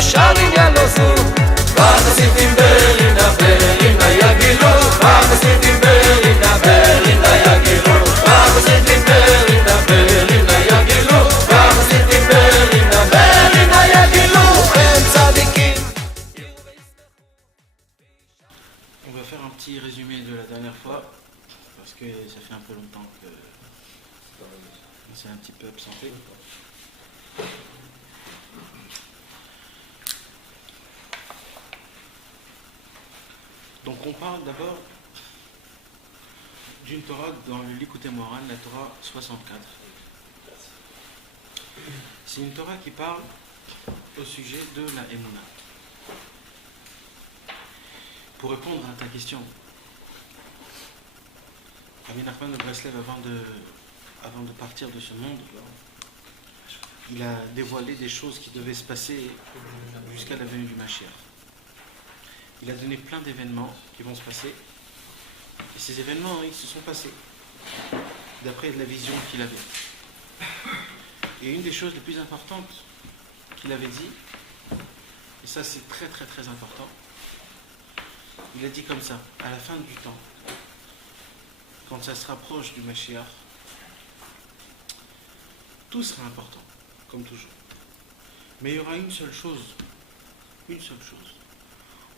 שרים ילוזו והחסידים ברינה ברינה יגילו והחסידים ברינה ברינה יגילו והחסידים ברינה ברינה יגילו והחסידים ברינה ברינה יגילו הם צדיקים. On va faire un petit résumé de la dernière fois parce que ça fait un peu longtemps que on s'est un petit peu absenté. Donc on parle d'abord d'une Torah dans le Likutei Moharan, la Torah 64. C'est une Torah qui parle au sujet de la Emouna. Pour répondre à ta question, Rabbi Nachman de Breslev, avant de partir de ce monde, il a dévoilé des choses qui devaient se passer jusqu'à la venue du Mashiach. Il a donné plein d'événements qui vont se passer. Et ces événements, ils se sont passés d'après la vision qu'il avait. Et une des choses les plus importantes qu'il avait dit, et ça c'est très très très important, il a dit comme ça, à la fin du temps, quand ça se rapproche du Mashiach, tout sera important, comme toujours. Mais il y aura une seule chose,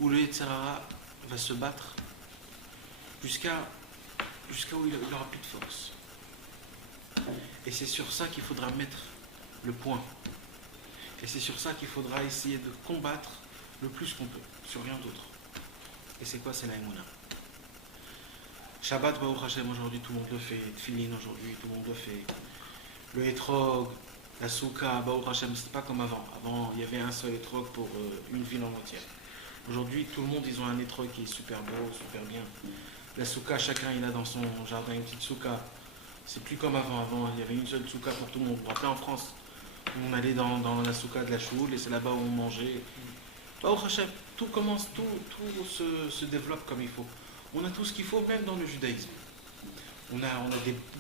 où le Yetzer Hara va se battre jusqu'à où il n'aura plus de force. Et c'est sur ça qu'il faudra mettre le point. Et c'est sur ça qu'il faudra essayer de combattre le plus qu'on peut, sur rien d'autre. Et c'est quoi? C'est la Emouna. Shabbat, Baruch Hashem, aujourd'hui tout le monde le fait. Tfilin, aujourd'hui tout le monde le fait. Le Etrog, la Souka, Baruch Hashem, c'est pas comme avant. Avant, il y avait un seul Etrog pour une ville en entière. Aujourd'hui, tout le monde, ils ont un Etrog qui est super beau, super bien. La Souka, chacun il a dans son jardin une petite Souka. C'est plus comme avant. Avant, il y avait une seule Souka pour tout le monde. Vous vous rappelez en France, on allait dans la Souka de la choule et c'est là-bas où on mangeait. Baruch Hashem, tout commence, tout se développe comme il faut. On a tout ce qu'il faut, même dans le judaïsme. On a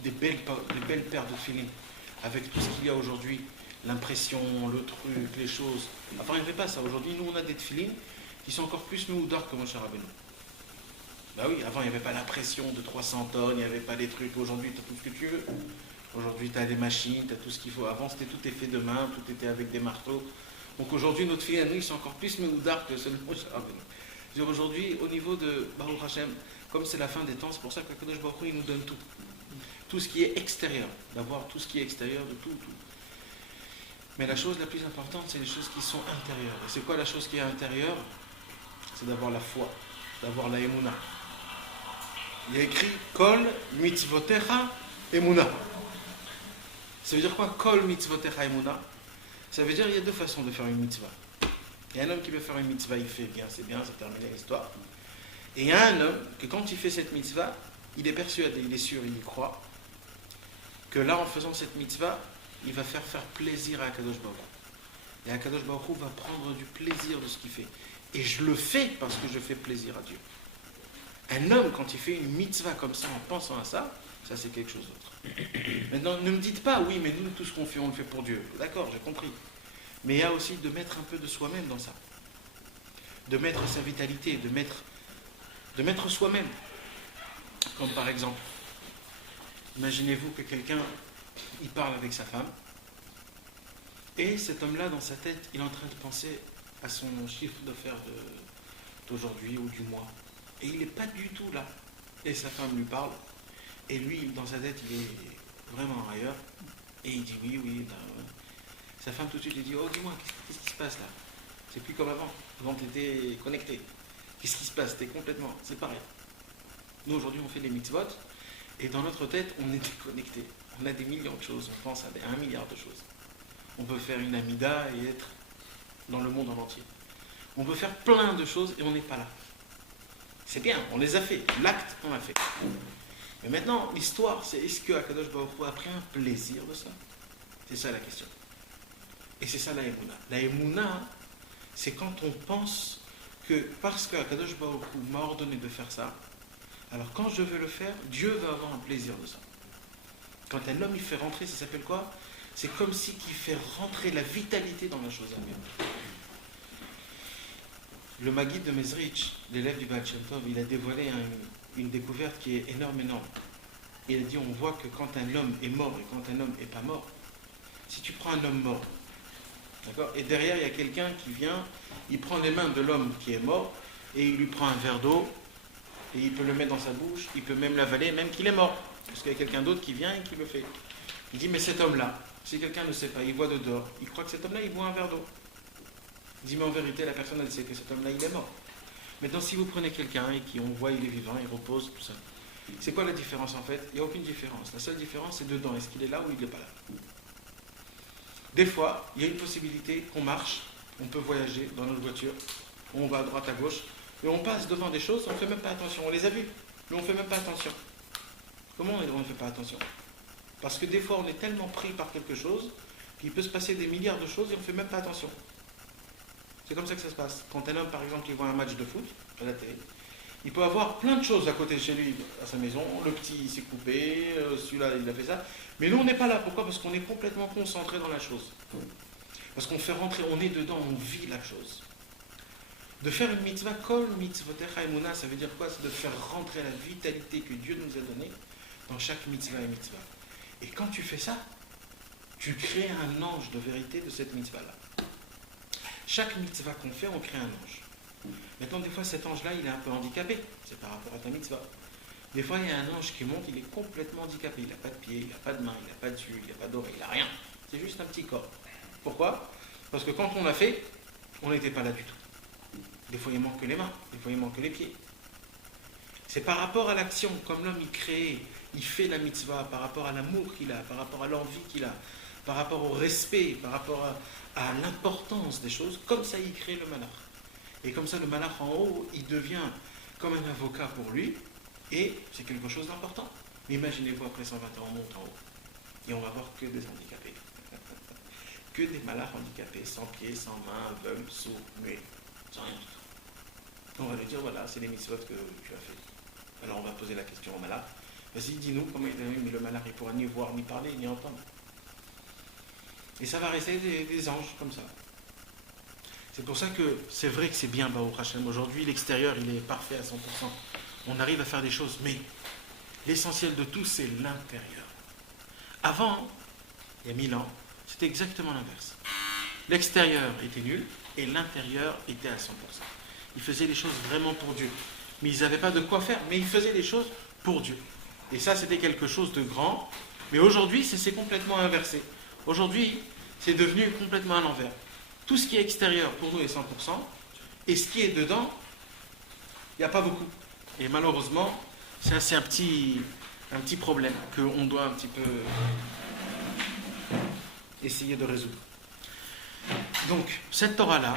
des belles paires de filines avec tout ce qu'il y a aujourd'hui, l'impression, le truc, les choses. Avant, il n'y avait pas ça. Aujourd'hui, nous, on a des filines qui sont encore plus meudar que Moshe Rabbeinu. Bah oui, avant, il n'y avait pas la pression de 300 tonnes, il n'y avait pas des trucs. Aujourd'hui, tu as tout ce que tu veux. Aujourd'hui, tu as des machines, tu as tout ce qu'il faut. Avant, tout était fait de main, tout était avec des marteaux. Donc aujourd'hui, notre fille à nous, ils sont encore plus meudar que ceux de Moshe Rabbeinu. Aujourd'hui, au niveau de Baruch Hashem, comme c'est la fin des temps, c'est pour ça qu'Akadosh Baruch Hu, il nous donne tout. Tout ce qui est extérieur, d'avoir tout ce qui est extérieur, de tout. Mais la chose la plus importante, c'est les choses qui sont intérieures. Et c'est quoi la chose qui est intérieure? C'est d'avoir la foi, d'avoir la Emouna. Il y a écrit Kol mitzvotecha Emouna. Ça veut dire quoi Kol mitzvotecha Emouna? Ça veut dire qu'il y a deux façons de faire une mitzvah. Il y a un homme qui veut faire une mitzvah, il fait bien, c'est terminé l'histoire. Et il y a un homme que quand il fait cette mitzvah, il est persuadé, il est sûr, il y croit, que là, en faisant cette mitzvah, il va faire plaisir à Akadosh Baruch Hu. Et Akadosh Baruch Hu va prendre du plaisir de ce qu'il fait. Et je le fais parce que je fais plaisir à Dieu. Un homme, quand il fait une mitzvah comme ça, en pensant à ça, ça c'est quelque chose d'autre. Maintenant, ne me dites pas, oui, mais nous, tout ce qu'on fait, on le fait pour Dieu. D'accord, j'ai compris. Mais il y a aussi de mettre un peu de soi-même dans ça. De mettre sa vitalité, de mettre soi-même. Comme par exemple, imaginez-vous que quelqu'un, il parle avec sa femme, et cet homme-là, dans sa tête, il est en train de penser à son chiffre d'affaires d'aujourd'hui ou du mois. Et il n'est pas du tout là. Et sa femme lui parle, et lui, dans sa tête, il est vraiment ailleurs, et il dit oui. Sa femme tout de suite lui dit, oh dis-moi, qu'est-ce qui se passe là? C'est plus comme avant. Avant tu étais connecté. Qu'est-ce qui se passe? T'es complètement séparé. Nous aujourd'hui on fait des mitzvot, et dans notre tête on est déconnecté. On a des millions de choses, on pense à 1 milliard de choses. On peut faire une amida et être dans le monde en entier. On peut faire plein de choses et on n'est pas là. C'est bien, on les a fait. L'acte, on l'a fait. Mais maintenant, l'histoire, c'est est-ce que Akadosh Baruch Hu a pris un plaisir de ça? C'est ça la question. Et c'est ça la Emouna. La Emouna, c'est quand on pense que parce que Akadosh Baruch Hu m'a ordonné de faire ça, alors quand je veux le faire, Dieu va avoir un plaisir de ça. Quand un homme il fait rentrer, ça s'appelle quoi? C'est comme si il fait rentrer la vitalité dans la chose à Dieu. Le Maguide de Mezrich, l'élève du Baal Shem Tov, il a dévoilé une découverte qui est énorme. Il a dit, on voit que quand un homme est mort et quand un homme n'est pas mort, si tu prends un homme mort, d'accord, et derrière il y a quelqu'un qui vient, il prend les mains de l'homme qui est mort et il lui prend un verre d'eau et il peut le mettre dans sa bouche, il peut même l'avaler, même qu'il est mort, parce qu'il y a quelqu'un d'autre qui vient et qui le fait. Il dit, mais cet homme-là, si quelqu'un ne sait pas, il voit de dehors, il croit que cet homme-là, il boit un verre d'eau. Il dit, mais en vérité, la personne, elle sait que cet homme-là, il est mort. Maintenant, si vous prenez quelqu'un et qu'on voit, il est vivant, il repose, tout ça, c'est quoi la différence en fait? Il n'y a aucune différence. La seule différence, c'est dedans. Est-ce qu'il est là ou il n'est pas là? Des fois, il y a une possibilité qu'on marche, on peut voyager dans notre voiture, on va à droite, à gauche, et on passe devant des choses, on ne fait même pas attention. On les a vues, mais on ne fait même pas attention. Comment on ne fait pas attention? Parce que des fois, on est tellement pris par quelque chose qu'il peut se passer des milliards de choses et on ne fait même pas attention. C'est comme ça que ça se passe. Quand un homme, par exemple, il voit un match de foot à la télé, il peut avoir plein de choses à côté de chez lui, à sa maison. Le petit, il s'est coupé, celui-là, il a fait ça. Mais nous, on n'est pas là. Pourquoi? Parce qu'on est complètement concentré dans la chose. Parce qu'on fait rentrer, on est dedans, on vit la chose. De faire une mitzvah, kol mitzvotecha emuna, ça veut dire quoi? C'est de faire rentrer la vitalité que Dieu nous a donnée dans chaque mitzvah et mitzvah. Et quand tu fais ça, tu crées un ange de vérité de cette mitzvah-là. Chaque mitzvah qu'on fait, on crée un ange. Maintenant, des fois, cet ange-là, il est un peu handicapé. C'est par rapport à ta mitzvah. Des fois, il y a un ange qui monte, il est complètement handicapé. Il n'a pas de pied, il n'a pas de main, il n'a pas de yeux, il n'a pas d'oreille, il n'a rien. C'est juste un petit corps. Pourquoi? Parce que quand on l'a fait, on n'était pas là du tout. Des fois, il manque que les mains. Des fois, il manque que les pieds. C'est par rapport à l'action. Comme l'homme, il crée, il fait la mitzvah par rapport à l'amour qu'il a, par rapport à l'envie qu'il a, par rapport au respect, par rapport à l'importance des choses. Comme ça, il crée le malach. Et comme ça, le malach en haut, il devient comme un avocat pour lui, et c'est quelque chose d'important. Mais imaginez-vous, après 120 ans, on monte en haut, et on va voir que des handicapés. Que des malachs handicapés, sans pieds, sans mains, aveugles, sourds, muets, sans rien du tout. On va lui dire, voilà, c'est les mitzvot que tu as fait. Alors on va poser la question au malach. Vas-y, dis-nous comment il est venu, mais le malach, il ne pourra ni voir, ni parler, ni entendre. Et ça va rester des anges comme ça. C'est pour ça que c'est vrai que c'est bien, Baruch Hashem. Aujourd'hui, l'extérieur, il est parfait à 100%. On arrive à faire des choses, mais l'essentiel de tout, c'est l'intérieur. Avant, il y a 1000 ans, c'était exactement l'inverse. L'extérieur était nul et l'intérieur était à 100%. Ils faisaient les choses vraiment pour Dieu. Mais ils n'avaient pas de quoi faire, mais ils faisaient les choses pour Dieu. Et ça, c'était quelque chose de grand. Mais aujourd'hui, c'est complètement inversé. Aujourd'hui, c'est devenu complètement à l'envers. Tout ce qui est extérieur, pour nous, est 100%. Et ce qui est dedans, il n'y a pas beaucoup. Et malheureusement, c'est un petit problème qu'on doit un petit peu essayer de résoudre. Donc, cette Torah-là,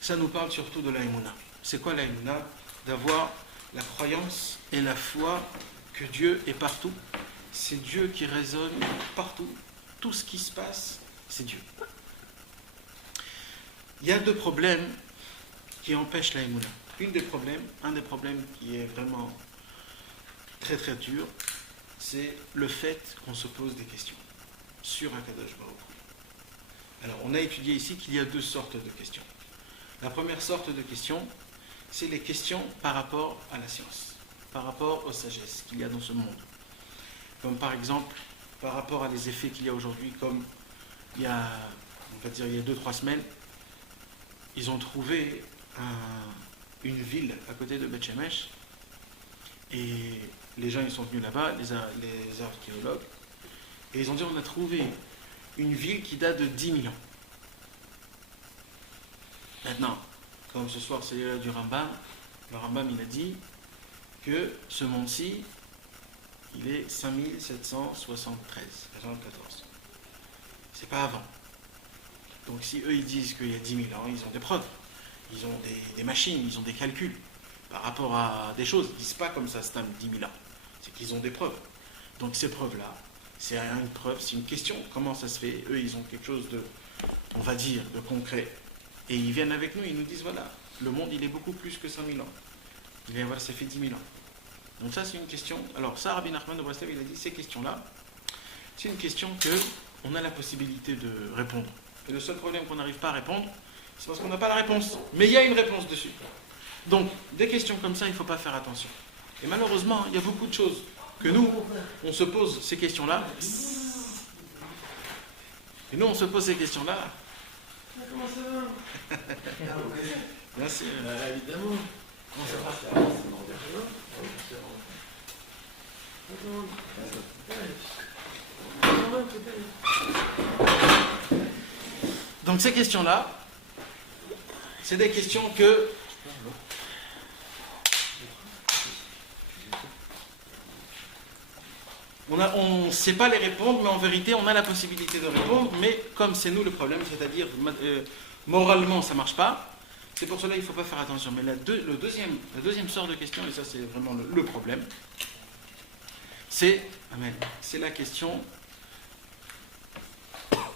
ça nous parle surtout de la Emouna. C'est quoi la Emouna? D'avoir la croyance et la foi que Dieu est partout. C'est Dieu qui résonne partout. Tout ce qui se passe, c'est Dieu. Il y a deux problèmes qui empêchent la Emouna. Un des problèmes qui est vraiment très très dur, c'est le fait qu'on se pose des questions sur Akadosh Baruch Hu. Alors, on a étudié ici qu'il y a deux sortes de questions. La première sorte de questions, c'est les questions par rapport à la science, par rapport aux sagesses qu'il y a dans ce monde. Comme par exemple, par rapport à les effets qu'il y a aujourd'hui, comme il y a 2-3 semaines, ils ont trouvé une ville à côté de Beth Shemesh, et les gens ils sont venus là-bas, les archéologues, et ils ont dit on a trouvé une ville qui date de 10 000 ans. Maintenant, comme ce soir c'est l'heure du Rambam, le Rambam il a dit que ce monde-ci, il est 5773, 74. C'est pas avant. Donc si eux ils disent qu'il y a 10 000 ans, ils ont des preuves. Ils ont des machines, ils ont des calculs par rapport à des choses. Ils ne disent pas comme ça, c'est un 10 000 ans. C'est qu'ils ont des preuves. Donc ces preuves-là, c'est une preuve, c'est une question. Comment ça se fait? Eux, ils ont quelque chose de, on va dire, de concret. Et ils viennent avec nous, ils nous disent, voilà, le monde, il est beaucoup plus que 5000 ans. Il vient voir, ça fait 10 000 ans. Donc ça, c'est une question. Alors ça, Rabbi Nachman de Breslev, il a dit, ces questions-là, c'est une question qu'on a la possibilité de répondre. Et le seul problème qu'on n'arrive pas à répondre, C'est parce qu'on n'a pas la réponse. Mais il y a une réponse dessus. Donc, des questions comme ça, il ne faut pas faire attention. Et malheureusement, il y a beaucoup de choses que nous, on se pose ces questions-là. Et nous, on se pose ces questions-là. Comment ça va? Bien sûr. Évidemment. Comment ça va? Donc ces questions-là, c'est des questions que on ne sait pas les répondre, mais en vérité, on a la possibilité de répondre, mais comme c'est nous le problème, c'est-à-dire moralement, ça ne marche pas, c'est pour cela qu'il ne faut pas faire attention. Mais la deuxième sorte de question, et ça c'est vraiment le problème, c'est la question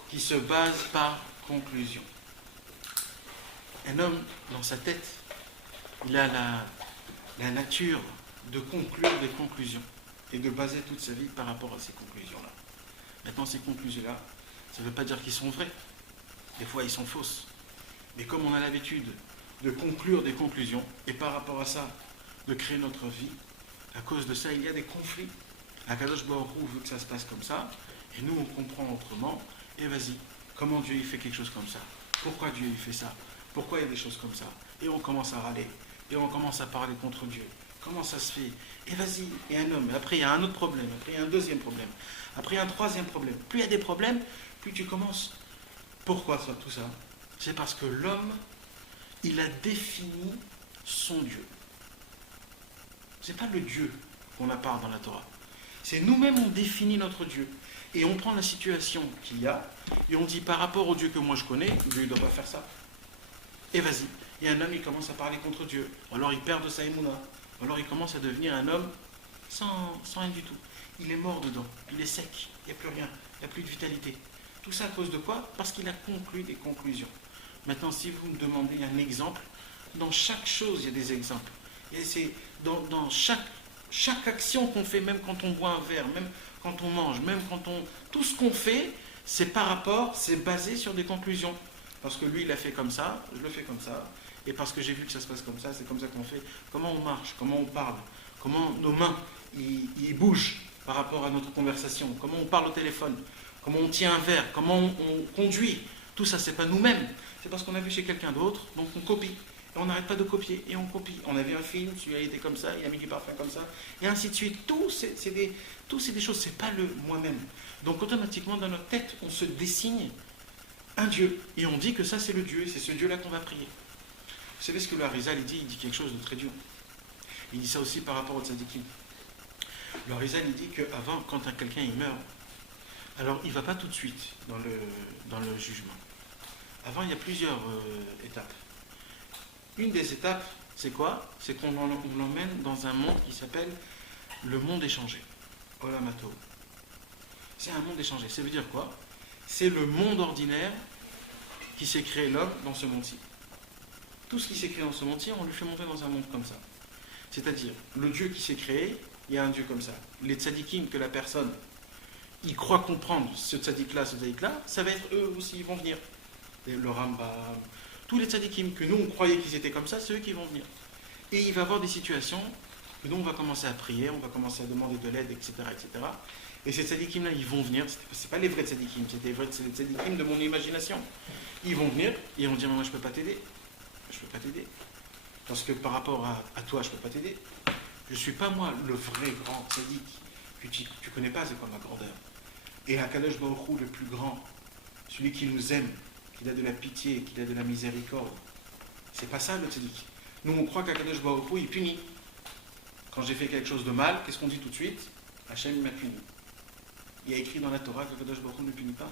qui se base par conclusion. Un homme, dans sa tête, il a la nature de conclure des conclusions et de baser toute sa vie par rapport à ces conclusions-là. Maintenant, ces conclusions-là, ça ne veut pas dire qu'ils sont vrais. Des fois, ils sont fausses. Mais comme on a l'habitude de conclure des conclusions, et par rapport à ça, de créer notre vie, à cause de ça, il y a des conflits. Akadosh Baruch Hu veut que ça se passe comme ça, et nous, on comprend autrement. Et vas-y, comment Dieu il fait quelque chose comme ça? Pourquoi Dieu il fait ça? Pourquoi il y a des choses comme ça? Et on commence à râler, et on commence à parler contre Dieu. Comment ça se fait? Et vas-y, et un homme. Après, il y a un autre problème. Après, il y a un deuxième problème. Après, il y a un troisième problème. Plus il y a des problèmes, plus tu commences. Pourquoi ça, tout ça? C'est parce que l'homme, il a défini son Dieu. Ce n'est pas le Dieu qu'on a parlé dans la Torah. C'est nous-mêmes, on définit notre Dieu. Et on prend la situation qu'il y a, et on dit par rapport au Dieu que moi je connais, Dieu ne doit pas faire ça. Et vas-y. Et un homme, il commence à parler contre Dieu. Ou alors il perd de sa émouna. Alors il commence à devenir un homme sans rien du tout. Il est mort dedans, il est sec, il n'y a plus rien, il n'y a plus de vitalité. Tout ça à cause de quoi? Parce qu'il a conclu des conclusions. Maintenant, si vous me demandez un exemple, dans chaque chose, il y a des exemples. Et c'est dans chaque action qu'on fait, même quand on boit un verre, même quand on mange, même quand on... Tout ce qu'on fait, c'est basé sur des conclusions. Parce que lui, il a fait comme ça, je le fais comme ça. Et parce que j'ai vu que ça se passe comme ça, c'est comme ça qu'on fait. Comment on marche, comment on parle, comment nos mains ils bougent par rapport à notre conversation, comment on parle au téléphone, comment on tient un verre, comment on conduit. Tout ça, c'est pas nous-mêmes. C'est parce qu'on a vu chez quelqu'un d'autre, donc on copie. Et on n'arrête pas de copier, et on copie. On a vu un film, celui-là était comme ça, il a mis du parfum comme ça, et ainsi de suite. Tout, c'est des choses, c'est pas le moi-même. Donc automatiquement, dans notre tête, on se dessine un Dieu. Et on dit que ça, c'est le Dieu, et c'est ce Dieu-là qu'on va prier. Vous savez ce que le Harizal il dit quelque chose de très dur. Il dit ça aussi par rapport au tzadikim. Le Harizal il dit qu'avant, quand quelqu'un il meurt, alors il ne va pas tout de suite dans le jugement. Avant, il y a plusieurs étapes. Une des étapes, c'est quoi? C'est qu'on l'emmène dans un monde qui s'appelle le monde échangé. Olamato. C'est un monde échangé. Ça veut dire quoi? C'est le monde ordinaire qui s'est créé l'homme dans ce monde-ci. Tout ce qui s'est créé dans ce monde-ci, on lui fait monter dans un monde comme ça. C'est-à-dire, le Dieu qui s'est créé, il y a un Dieu comme ça. Les tzadikim que la personne, il croit comprendre ce tzadik-là, ça va être eux aussi, ils vont venir. Le Rambam, tous les tzadikim que nous, on croyait qu'ils étaient comme ça, c'est eux qui vont venir. Et il va y avoir des situations que nous, on va commencer à prier, on va commencer à demander de l'aide, etc., etc. Et ces tzadikim-là, ils vont venir. C'est pas les vrais tzadikim, c'est les tzadikim de mon imagination. Ils vont venir et ils vont dire, moi, je ne peux pas t'aider. Je ne peux pas t'aider. Parce que par rapport à toi, je ne peux pas t'aider. Je ne suis pas moi le vrai grand tzaddik que tu ne connais pas, c'est quoi ma grandeur. Et Akadosh Baruch Hu, le plus grand, celui qui nous aime, qui a de la pitié, qui a de la miséricorde, c'est pas ça le tzaddik. Nous, on croit qu'Akadosh Baruch Hu, il punit. Quand j'ai fait quelque chose de mal, qu'est-ce qu'on dit tout de suite? Hachem m'a puni. Il y a écrit dans la Torah qu'Akadosh Baruch Hu ne punit pas.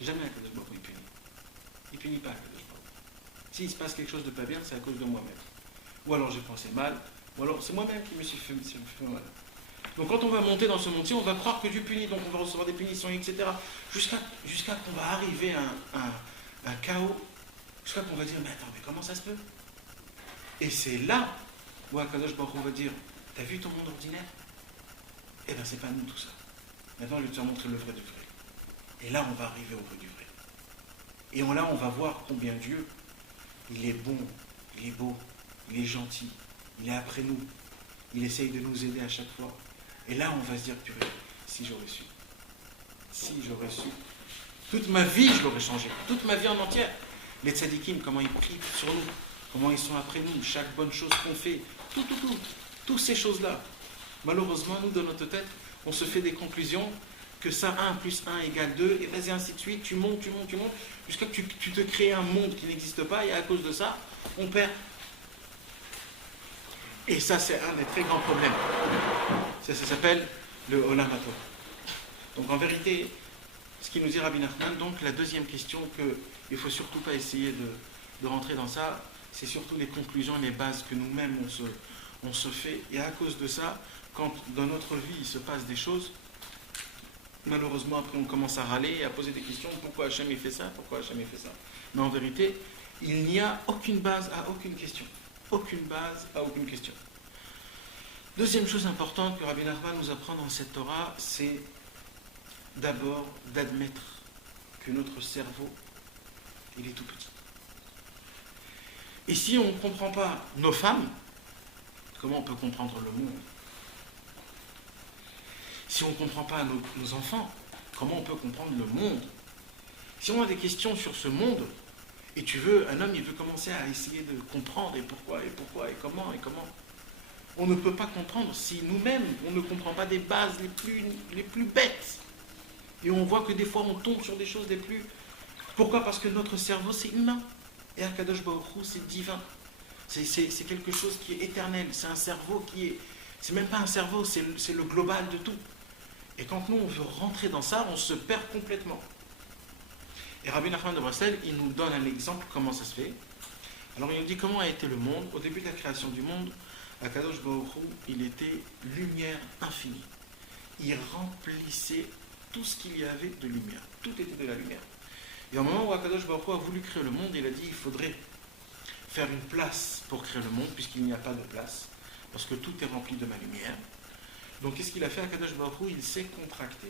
Jamais Akadosh Baruch Hu il punit. Il punit pas Akadosh Baruch Hu. S'il se passe quelque chose de pas bien, c'est à cause de moi-même. Ou alors j'ai pensé mal, ou alors c'est moi-même qui me suis fait mal. Donc quand on va monter dans ce monde-ci, on va croire que Dieu punit, donc on va recevoir des punitions, etc. Jusqu'à qu'on va arriver à un chaos, jusqu'à qu'on va dire, mais attends, mais comment ça se peut? Et c'est là où Akadosh Baruch Hu va dire, t'as vu ton monde ordinaire? Eh bien c'est pas nous tout ça. Maintenant je vais te montrer le vrai du vrai. Et là on va arriver au vrai du vrai. Et là, on va voir combien Dieu, il est bon, il est beau, il est gentil, il est après nous, il essaye de nous aider à chaque fois. Et là, on va se dire, purée, si j'aurais su, toute ma vie, je l'aurais changé, toute ma vie en entière. Les tzadikim, comment ils prient sur nous, comment ils sont après nous, chaque bonne chose qu'on fait, toutes ces choses-là. Malheureusement, nous, dans notre tête, on se fait des conclusions que ça, 1 plus 1 égale 2, et vas-y, ainsi de suite, tu montes, jusqu'à ce que tu te crées un monde qui n'existe pas, et à cause de ça, on perd. Et ça, c'est un des très grands problèmes. Ça s'appelle le Olam Hato. Donc en vérité, ce qui nous dit Rabbi Nachman, donc la deuxième question qu'il ne faut surtout pas essayer de rentrer dans ça, c'est surtout les conclusions et les bases que nous-mêmes on se fait. Et à cause de ça, quand dans notre vie il se passe des choses, malheureusement après on commence à râler et à poser des questions, pourquoi Hachem fait ça, pourquoi Hachem fait ça. Mais en vérité, il n'y a aucune base à aucune question. Aucune base à aucune question. Deuxième chose importante que Rabbi Nachman nous apprend dans cette Torah, c'est d'abord d'admettre que notre cerveau, il est tout petit. Et si on ne comprend pas nos femmes, comment on peut comprendre le monde? Si on ne comprend pas nos enfants, comment on peut comprendre le monde? Si on a des questions sur ce monde, et un homme, il veut commencer à essayer de comprendre, et pourquoi, et comment. On ne peut pas comprendre si nous-mêmes, on ne comprend pas des bases les plus bêtes. Et on voit que des fois, on tombe sur des choses les plus... Pourquoi? Parce que notre cerveau, c'est humain. Et Akadosh Baruch Hu, c'est divin. C'est quelque chose qui est éternel. C'est un cerveau qui est... C'est même pas un cerveau, c'est le global de tout. Et quand nous, on veut rentrer dans ça, on se perd complètement. Et Rabbi Nachman de Bruxelles, il nous donne un exemple comment ça se fait. Alors il nous dit comment a été le monde. Au début de la création du monde, Akadosh Baruch Hu, il était lumière infinie. Il remplissait tout ce qu'il y avait de lumière. Tout était de la lumière. Et au moment où Akadosh Baruch Hu a voulu créer le monde, il a dit il faudrait faire une place pour créer le monde, puisqu'il n'y a pas de place, parce que tout est rempli de ma lumière. Donc qu'est-ce qu'il a fait Akadosh Baruch Hu? Il s'est contracté.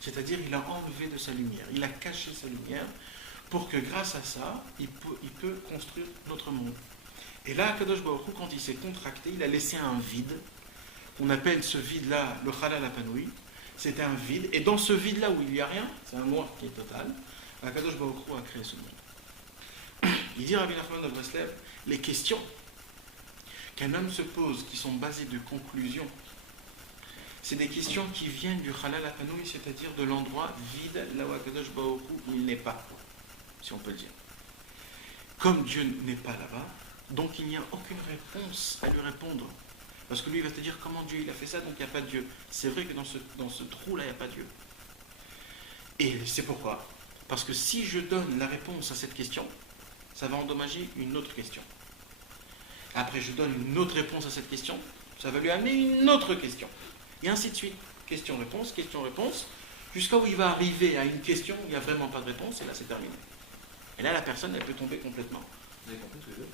C'est-à-dire il a enlevé de sa lumière, il a caché sa lumière, pour que grâce à ça, il peut construire notre monde. Et là, Akadosh Baruch Hu, quand il s'est contracté, il a laissé un vide. On appelle ce vide-là le Chalal Apanoui. C'était un vide. Et dans ce vide-là où il n'y a rien, c'est un noir qui est total, Akadosh Baruch Hu a créé ce monde. Il dit Rabbi Nachman de Breslev, les questions qu'un homme se pose, qui sont basées de conclusions, c'est des questions qui viennent du Chalal Apanoui, c'est-à-dire de l'endroit vide, là où Akadosh Baruch Hu, il n'est pas, si on peut le dire. Comme Dieu n'est pas là-bas, donc il n'y a aucune réponse à lui répondre. Parce que lui, il va te dire comment Dieu il a fait ça, donc il n'y a pas de Dieu. C'est vrai que dans ce trou-là, il n'y a pas de Dieu. Et c'est pourquoi? Parce que si je donne la réponse à cette question, ça va endommager une autre question. Après, je donne une autre réponse à cette question, ça va lui amener une autre question. Et ainsi de suite. Question-réponse, jusqu'à où il va arriver à une question où il n'y a vraiment pas de réponse, et là, c'est terminé. Et là, la personne, elle peut tomber complètement. Vous avez compris tous les deux?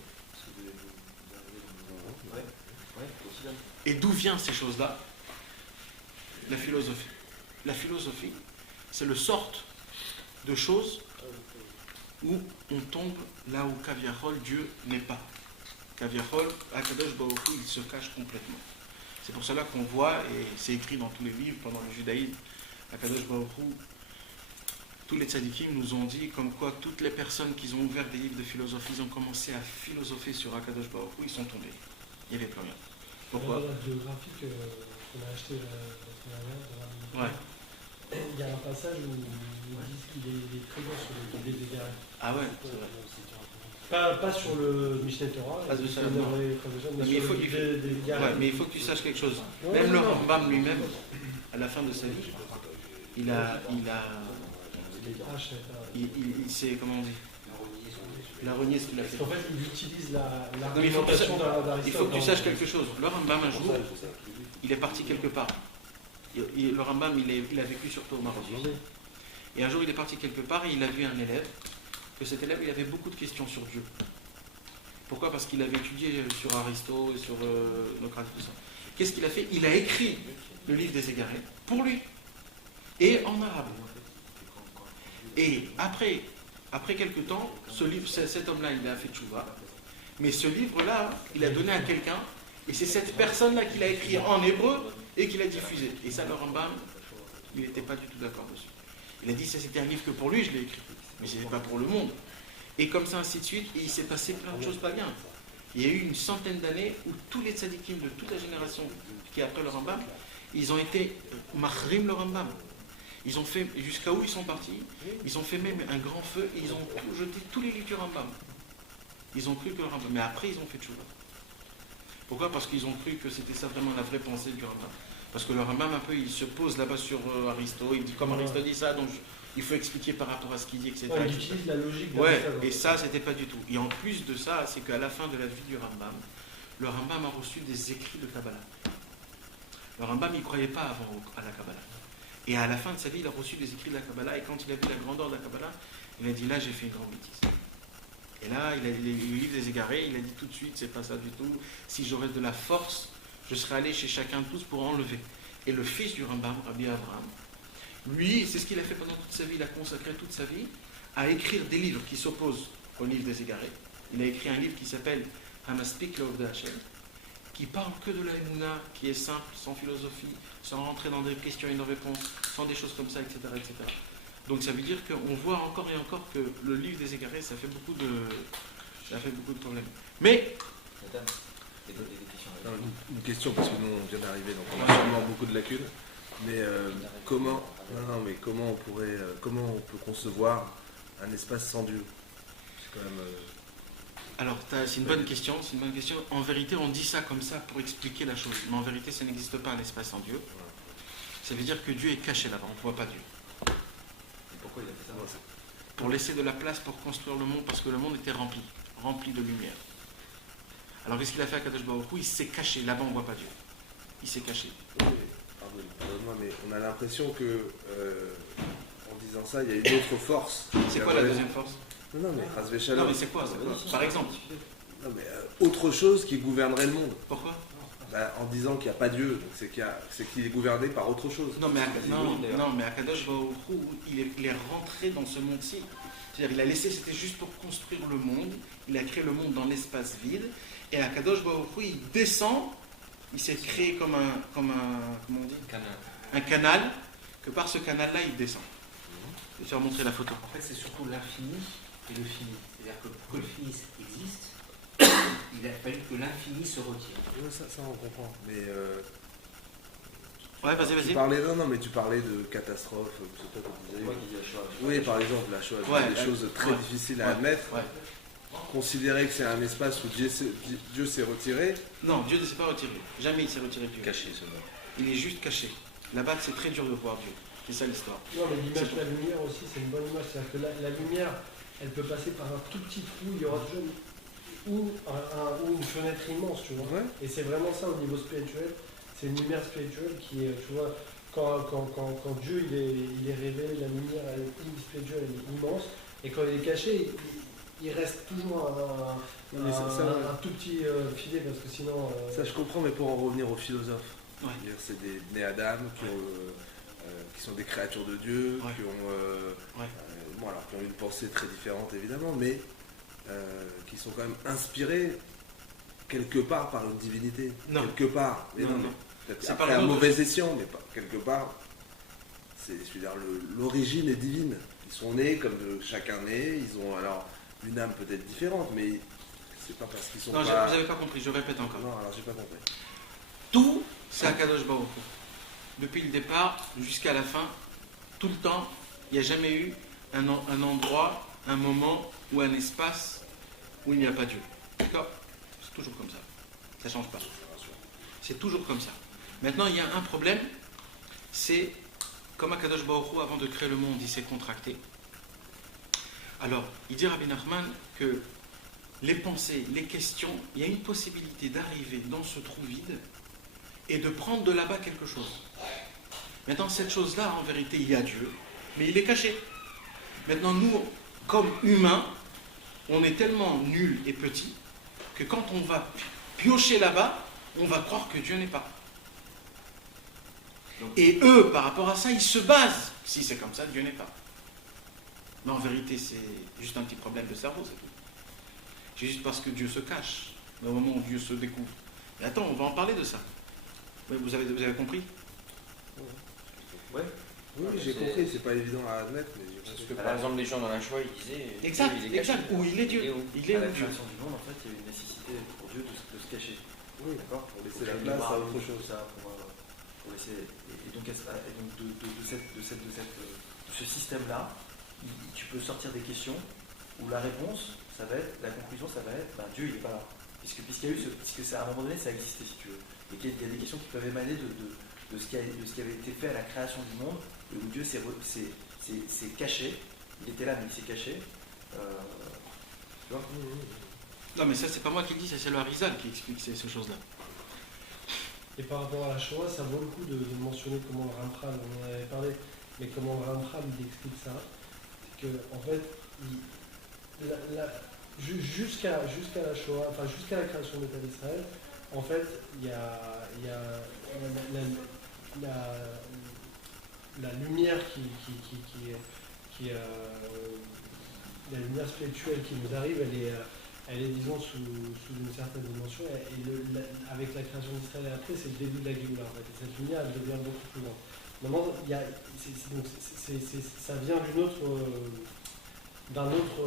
Et d'où viennent ces choses-là? La philosophie. La philosophie, c'est le sort de choses où on tombe là où Kaviachol, Dieu n'est pas. Kaviachol, Akadosh Baruch Hu, il se cache complètement. C'est pour cela qu'on voit, et c'est écrit dans tous les livres pendant le judaïsme, Akadosh Baruch Hu, tous les tzadikim nous ont dit comme quoi toutes les personnes qui ont ouvert des livres de philosophie, ils ont commencé à philosopher sur Akadosh Baruch Hu, ils sont tombés. Il n'y avait plus rien. Pourquoi? Dans la biographie qu'on a acheté la Ouais. Il y a un passage où ils disent qu'il est très bon sur les égarés. Ah ouais, c'est vrai. Pas sur le Mishneh Torah, Pas de ça, mais non. il faut Mais il faut que tu saches quelque chose. Ouais, Même le non. Rambam lui-même, à la fin de sa vie, il c'est, comment on dit? Il a renié ce qu'il a fait. En fait, il utilise Non, mais l'argumentation d'Aristote. il faut que tu saches quelque chose. Le Rambam, un jour, il est parti quelque part. Le Rambam, il a vécu surtout au Maroc. Et un jour, il est parti quelque part et il a vu un élève, que cet élève, il avait beaucoup de questions sur Dieu. Pourquoi? Parce qu'il avait étudié sur Aristote et sur Socrate, tout ça. Qu'est-ce qu'il a fait? Il a écrit le livre des Égarés pour lui, et en arabe. Et après, après quelques temps, cet homme-là, il a fait tchouva, mais ce livre-là, il a donné à quelqu'un, et c'est cette personne-là qui l'a écrit en hébreu et qui l'a diffusé. Et ça, le Rambam, il n'était pas du tout d'accord dessus. Il a dit ça c'était un livre que pour lui, je l'ai écrit, mais ce n'est pas pour le monde. Et comme ça, ainsi de suite, et il s'est passé plein de choses pas bien. Il y a eu une centaine d'années où tous les tzadikim de toute la génération qui est après le Rambam, ils ont été mahrim le Rambam. Ils ont fait, jusqu'à où ils sont partis, ils ont fait même un grand feu et ils ont jeté tous les livres du Rambam. Ils ont cru que le Rambam, mais après ils ont fait tchouva. Pourquoi? Parce qu'ils ont cru que c'était ça vraiment la vraie pensée du Rambam. Parce que le Rambam, un peu, il se pose là-bas sur Aristo, il dit comme Aristo dit ça, donc il faut expliquer par rapport à ce qu'il dit, etc. Ouais, il utilise la logique de ouais, et ça, c'était pas du tout. Et en plus de ça, c'est qu'à la fin de la vie du Rambam, le Rambam a reçu des écrits de Kabbalah. Le Rambam, il ne croyait pas avant à la Kabbalah. Et à la fin de sa vie, il a reçu des écrits de la Kabbalah, et quand il a vu la grandeur de la Kabbalah, il a dit là, j'ai fait une grande bêtise. Et là, il a lu le livre des égarés, il a dit tout de suite, c'est pas ça du tout. Si j'aurais de la force, je serais allé chez chacun de tous pour enlever. Et le fils du Rambam, Rabbi Abraham, lui, c'est ce qu'il a fait pendant toute sa vie, il a consacré toute sa vie à écrire des livres qui s'opposent au livre des égarés. Il a écrit un livre qui s'appelle Hamaspik Leovda Hashem, qui parle que de la Emouna, qui est simple, sans philosophie, sans rentrer dans des questions et des réponses, sans des choses comme ça, etc. etc. Donc ça veut dire qu'on voit encore et encore que le livre des égarés, ça fait beaucoup de problèmes. Mais... Une question, parce que nous on vient d'arriver, donc on a sûrement beaucoup de lacunes. Mais comment on peut concevoir un espace sans Dieu? C'est quand même. Alors, c'est une bonne question. En vérité, on dit ça comme ça pour expliquer la chose. Mais en vérité, ça n'existe pas un espace sans Dieu. Ça veut dire que Dieu est caché là-bas. On ne voit pas Dieu. Et pourquoi il a fait ça? Pour laisser de la place pour construire le monde, parce que le monde était rempli de lumière. Alors, qu'est-ce qu'il a fait à Kadosh Baruch Hu? Il s'est caché. Là-bas, on ne voit pas Dieu. Il s'est caché. Pardonne-moi, mais on a l'impression que, en disant ça, il y a une autre force. C'est quoi la deuxième force? Non, mais Chasvé Shalom. Non, mais c'est quoi? Par exemple? Non, mais autre chose qui gouvernerait le monde. Pourquoi? En disant qu'il n'y a pas Dieu, donc c'est qu'il est gouverné par autre chose. Non, mais Akadosh Baruch Hu, il est rentré dans ce monde-ci. C'est-à-dire, il a laissé, c'était juste pour construire le monde. Il a créé le monde dans l'espace vide. Et Akadosh Baruch Hu, il descend. Il s'est créé comme un comment on dit? Un canal, que par ce canal-là, il descend. Je vais te faire montrer la photo. En fait, c'est surtout l'infini et le fini. C'est-à-dire que pour que le fini existe, il a fallu que l'infini se retire. Oui, ça on comprend. Mais ouais, vas-y. Tu parlais de catastrophe. Oui, par exemple, la Shoah. Des choses très difficiles à admettre. Ouais. Considérer que c'est un espace où Dieu s'est retiré. Non, Dieu ne s'est pas retiré. Jamais il s'est retiré de Dieu. Caché seulement. Il est juste caché. Là-bas, c'est très dur de voir Dieu. C'est ça l'histoire. Non, mais l'image de la lumière aussi, c'est une bonne image. C'est-à-dire que la lumière, elle peut passer par un tout petit trou, il y aura toujours ou une fenêtre immense, tu vois. Ouais. Et c'est vraiment ça au niveau spirituel. C'est une lumière spirituelle qui est, tu vois, quand Dieu il est révélé, la lumière elle est spirituelle, elle est immense. Et quand il est caché, il reste toujours un tout petit filet, parce que sinon... Ça je comprends, mais pour en revenir aux philosophes, ouais. C'est des nés Adam qui sont des créatures de Dieu, ouais. qui ont une pensée très différente évidemment, mais qui sont quand même inspirés quelque part par une divinité. Non. Quelque part. Mais non. C'est après un mauvais escient, mais pas, quelque part, l'origine est divine. Ils sont nés comme chacun né, ils ont alors une âme peut-être différente, mais c'est pas parce qu'ils sont non, pas... vous n'avez pas compris, je répète encore. Non, alors j'ai pas compris. Tout, c'est Akadosh Baruch Hu. Depuis le départ jusqu'à la fin, tout le temps, il n'y a jamais eu un endroit, un moment ou un espace où il n'y a pas Dieu. D'accord? C'est toujours comme ça. Ça ne change pas. C'est toujours comme ça. Maintenant, il y a un problème, c'est comme Akadosh Baruch Hu, avant de créer le monde, il s'est contracté. Alors, il dit Rabbi Nachman que les pensées, les questions, il y a une possibilité d'arriver dans ce trou vide et de prendre de là-bas quelque chose. Maintenant, cette chose-là, en vérité, il y a Dieu, mais il est caché. Maintenant, nous, comme humains, on est tellement nuls et petits que quand on va piocher là-bas, on va croire que Dieu n'est pas. Et eux, par rapport à ça, ils se basent. Si c'est comme ça, Dieu n'est pas. Mais en vérité, c'est juste un petit problème de cerveau, c'est tout. C'est juste parce que Dieu se cache, au moment où Dieu se découvre. Et attends, on va en parler de ça. Ouais, vous avez compris? Ouais. Oui, j'ai compris, c'est pas évident à admettre, mais j'ai Parce compris. que par exemple, les gens dans la Shoah, ils disaient. Exact, Dieu, il est caché. exact. Où il est Dieu. Il est À la où Dieu. création du monde, en fait, il y a une nécessité pour Dieu de se cacher. Oui, D'accord. pour laisser la place à autre chose. Ça, pour laisser. Et donc, de ce système-là, tu peux sortir des questions où la réponse, ça va être, la conclusion, ça va être, ben, Dieu, il n'est pas là. Puisqu'il y a eu puisque ça, à un moment donné, ça a existé, si tu veux. Et qu'il y a des questions qui peuvent émaner de ce qui avait été fait à la création du monde, et où Dieu s'est caché. Il était là, mais il s'est caché. Tu vois. Non, mais ça, c'est pas moi qui le dis, c'est le Harizal qui explique ces choses-là. Et par rapport à la Shoah, ça vaut le coup de mentionner comment le Ramchal, on en avait parlé, mais comment le Ramchal il explique ça. C'est que, en fait, jusqu'à la Shoah, enfin jusqu'à la création de l'État d'Israël, en fait, il y a la lumière la lumière spirituelle qui nous arrive, elle est disons, sous une certaine dimension, et avec la création d'Israël après, c'est le début de la Géoula, en fait, et cette lumière, elle devient beaucoup plus grande. Maintenant, ça vient d'un autre,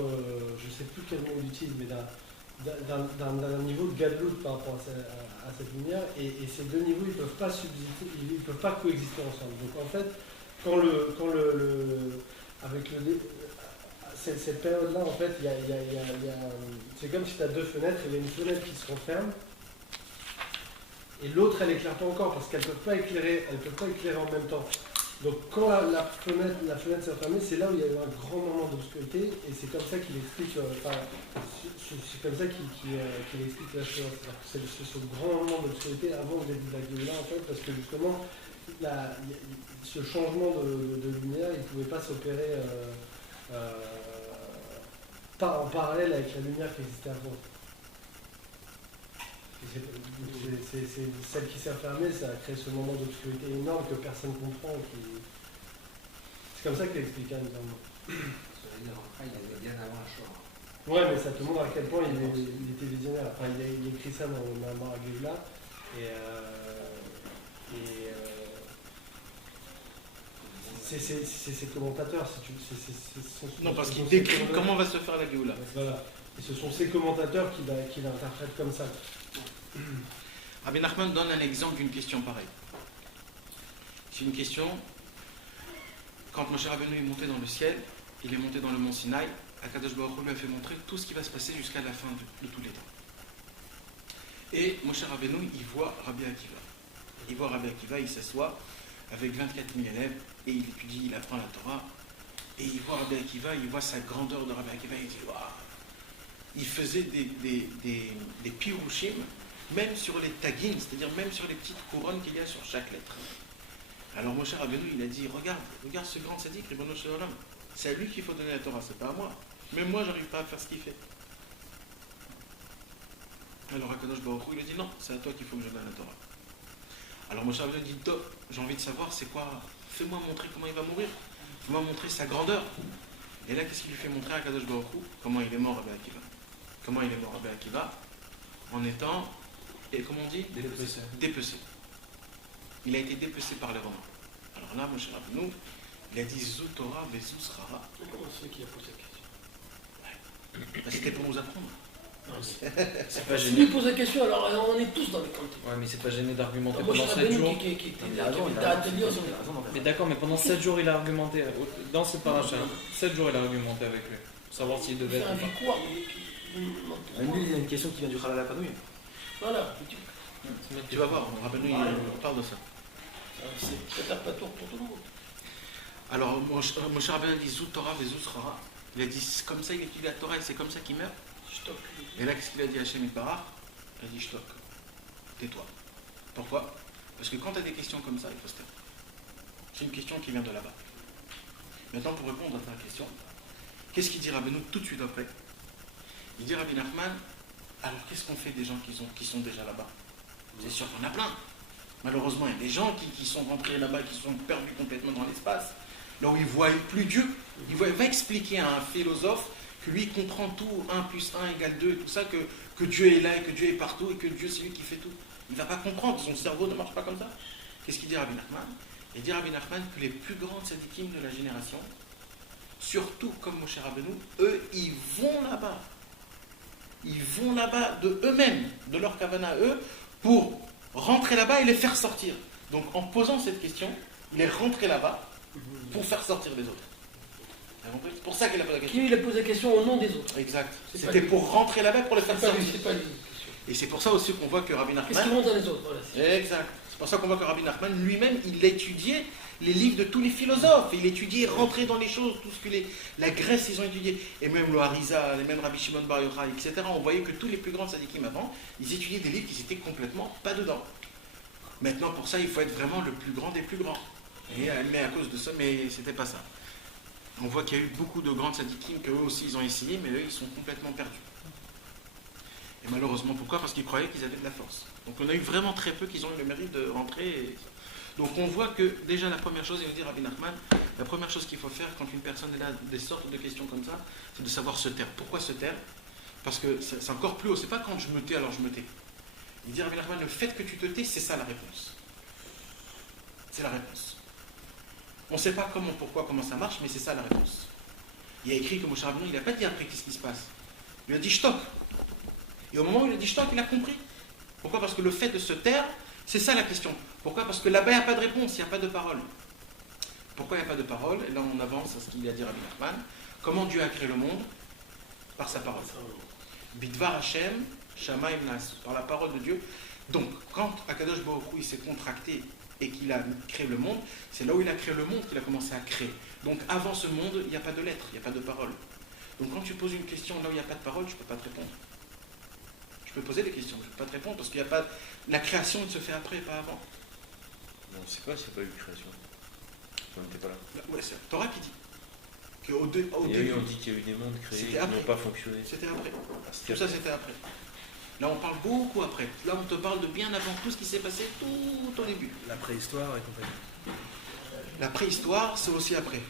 je ne sais plus quel mot on utilise, mais d'un niveau de gadlout par rapport à cette lumière, et ces deux niveaux, ils ne peuvent pas subsister, ils ne peuvent pas coexister ensemble. Donc en fait, cette période-là, en fait, c'est comme si tu as deux fenêtres, il y a une fenêtre qui se referme, et l'autre, elle n'éclaire pas encore, parce qu'elle ne peut pas éclairer en même temps. Donc quand la fenêtre s'est refermée, c'est là où il y a eu un grand moment d'obscurité, et c'est comme ça qu'il explique, c'est comme ça qu'il explique la chose. C'est ce grand moment d'obscurité avant le début de la Géoula, en fait, parce que justement, ce changement de lumière, il ne pouvait pas s'opérer pas en parallèle avec la lumière qui existait avant. C'est celle qui s'est refermée, ça a créé ce moment d'obscurité énorme que personne ne comprend. C'est comme ça qu'il explique, notamment. Ça veut dire, après, il avait bien avant la Shoah. Ouais, mais ça te montre à quel point il était visionnaire. Enfin, il écrit ça dans le Mamar Géoula. C'est ses commentateurs, si tu Non, parce qu'il décrit comment va se faire la Géoula. Voilà. Et ce sont ces commentateurs qui l'interprètent comme ça. Rabbi Nachman donne un exemple d'une question pareille. C'est une question, quand Moshe Rabbeinu est monté dans le ciel, il est monté dans le mont Sinaï, Akadosh Baruch Hu lui a fait montrer tout ce qui va se passer jusqu'à la fin de tous les temps. Et Moshe Rabbeinu, il voit Rabbi Akiva. Il voit Rabbi Akiva, il s'assoit avec 24 000 élèves, et il étudie, il apprend la Torah, et il voit Rabbi Akiva, il voit sa grandeur de Rabbi Akiva, il dit waouh. Il faisait des pirouchim, même sur les taguines, c'est-à-dire même sur les petites couronnes qu'il y a sur chaque lettre. Alors Moshe Rabbeinu, il a dit, regarde ce grand tzaddik, Ribono Shel Olam, c'est à lui qu'il faut donner la Torah, c'est pas à moi. Même moi, j'arrive pas à faire ce qu'il fait. Alors Akadosh Baruch Hu, il a dit, non, c'est à toi qu'il faut que je donne la Torah. Alors Moshe Rabbeinu dit, top, j'ai envie de savoir c'est quoi, fais-moi montrer comment il va mourir, fais-moi montrer sa grandeur. Et là, qu'est-ce qu'il lui fait montrer à Akadosh Baruch Hu? Comment il est mort, Rabbi Akiva. Comment il est mort, Rabbi Akiva? En étant, et comment on dit? Dépecé. Il a été dépecé par les Romains. Alors là, Moshe Rabbeinu, il a dit Zu Torah vezu Srara. Comment c'est qui a posé la question? C'était pour nous apprendre. C'est pas Si gêné. lui pose la question, alors on est tous dans les comptes. Ouais, mais c'est pas gêné d'argumenter Moi, je pendant suis 7 Rabbeinu jours. qui Il a raison, il a raison. Mais d'accord, mais pendant 7 jours, il a argumenté. Dans cette paracha, 7 jours, il a argumenté avec lui. Pour savoir s'il devait fait être un ou pas. victoire. Même lui, il y a une question qui vient du Khalal Apadouille. Voilà. Tu vas voir, Rabbeinu, il parle de ça. C'est interprétatoire pour tout le monde. Alors, Moshe Rabbeinu dit Zu Torah vezu Srara. Il a dit, c'est comme ça il étudie la Torah et c'est comme ça qu'il meurt. Stop. Et là, qu'est-ce qu'il a dit à Hachem Yitbarach? Il a dit, Shtok, tais-toi. Pourquoi? Parce que quand tu as des questions comme ça, il faut se taire. C'est une question qui vient de là-bas. Maintenant, pour répondre à ta question, qu'est-ce qu'il dit Rabbeinu tout de suite après? Il dit Rabbi Nachman, alors qu'est-ce qu'on fait des gens qui sont déjà là-bas? C'est sûr qu'il y en a plein. Malheureusement, il y a des gens qui sont rentrés là-bas, qui sont perdus complètement dans l'espace. là où il ne voit plus Dieu. Il va expliquer à un philosophe que lui comprend tout, 1 plus 1 égale 2, tout ça, que Dieu est là et que Dieu est partout et que Dieu c'est lui qui fait tout. Il ne va pas comprendre, son cerveau ne marche pas comme ça. Qu'est-ce qu'il dit Rabbi Nachman? Il dit Rabbi Nachman que les plus grands tzadikim de la génération, surtout comme Moshe Rabbeinu, eux, ils vont là-bas. Ils vont là-bas de eux-mêmes, de leur kavana à eux, pour rentrer là-bas et les faire sortir. Donc en posant cette question, il est rentré là-bas pour faire sortir les autres. C'est pour ça qu'il a posé la question. Qui il a posé la question au nom des autres. Exact. C'est C'était pas pour rentrer là-bas pour les faire C'est pas lui, sortir. c'est pas lui. Et c'est pour ça aussi qu'on voit que Rabbi Qu'est-ce qui Nachman... monte dans les autres, voilà. Exact. C'est pour ça qu'on voit que Rabbi Nachman lui-même, il étudiait les livres de tous les philosophes. Il étudiait, rentrait dans les choses, tout ce que la Grèce, ils ont étudié. Et même le Harizal, et même Rabbi Shimon Bar Yochai, etc. On voyait que tous les plus grands tzadikim avant, ils étudiaient des livres qui n'étaient complètement pas dedans. Maintenant, pour ça, il faut être vraiment le plus grand des plus grands. Mais à cause de ça, mais c'était pas ça. On voit qu'il y a eu beaucoup de grands tzadikim qu'eux aussi, ils ont essayé, mais eux, ils sont complètement perdus. Et malheureusement, pourquoi? Parce qu'ils croyaient qu'ils avaient de la force. Donc on a eu vraiment très peu qui ont eu le mérite de rentrer. Donc on voit que déjà la première chose, il nous dit Rabbi Nachman, la première chose qu'il faut faire quand une personne est là, des sortes de questions comme ça, c'est de savoir se taire. Pourquoi se taire? Parce que c'est encore plus haut, c'est pas quand je me tais, alors je me tais. Il dit Rabbi Nachman, le fait que tu te tais, c'est ça la réponse. C'est la réponse. On ne sait pas comment, pourquoi, comment ça marche, mais c'est ça la réponse. Il y a écrit que Moshe Rabbeinu, il n'a pas dit après qu'est-ce qui se passe. Il a dit stop. Et au moment où il a dit stop, il a compris. Pourquoi? Parce que le fait de se taire, c'est ça la question. Pourquoi? Parce que là-bas, il n'y a pas de réponse, il n'y a pas de parole. Pourquoi il n'y a pas de parole? Et là, on avance à ce qu'il a dit Rabbi Nachman. Comment Dieu a créé le monde? Par sa parole. Bidvar Hashem, Shamaim Nas, par la parole de Dieu. Donc, quand Akadosh Baruch Hu, il s'est contracté et qu'il a créé le monde, c'est là où il a créé le monde qu'il a commencé à créer. Donc, avant ce monde, il n'y a pas de lettres, il n'y a pas de parole. Donc, quand tu poses une question là où il n'y a pas de parole, je ne peux pas te répondre. Je peux poser des questions, je ne peux pas te répondre parce qu'il n'y a pas... La création, elle se fait après, pas avant. Non, c'est pas eu de création. On n'était pas là. Ouais, c'est la Torah qui dit. On dit qu'il y a eu des mondes créés qui n'ont pas fonctionné. C'était après. Tout ça, c'était après. Là, on parle beaucoup après. Là, on te parle de bien avant tout ce qui s'est passé tout au début. La préhistoire et compagnie. La préhistoire, c'est aussi après.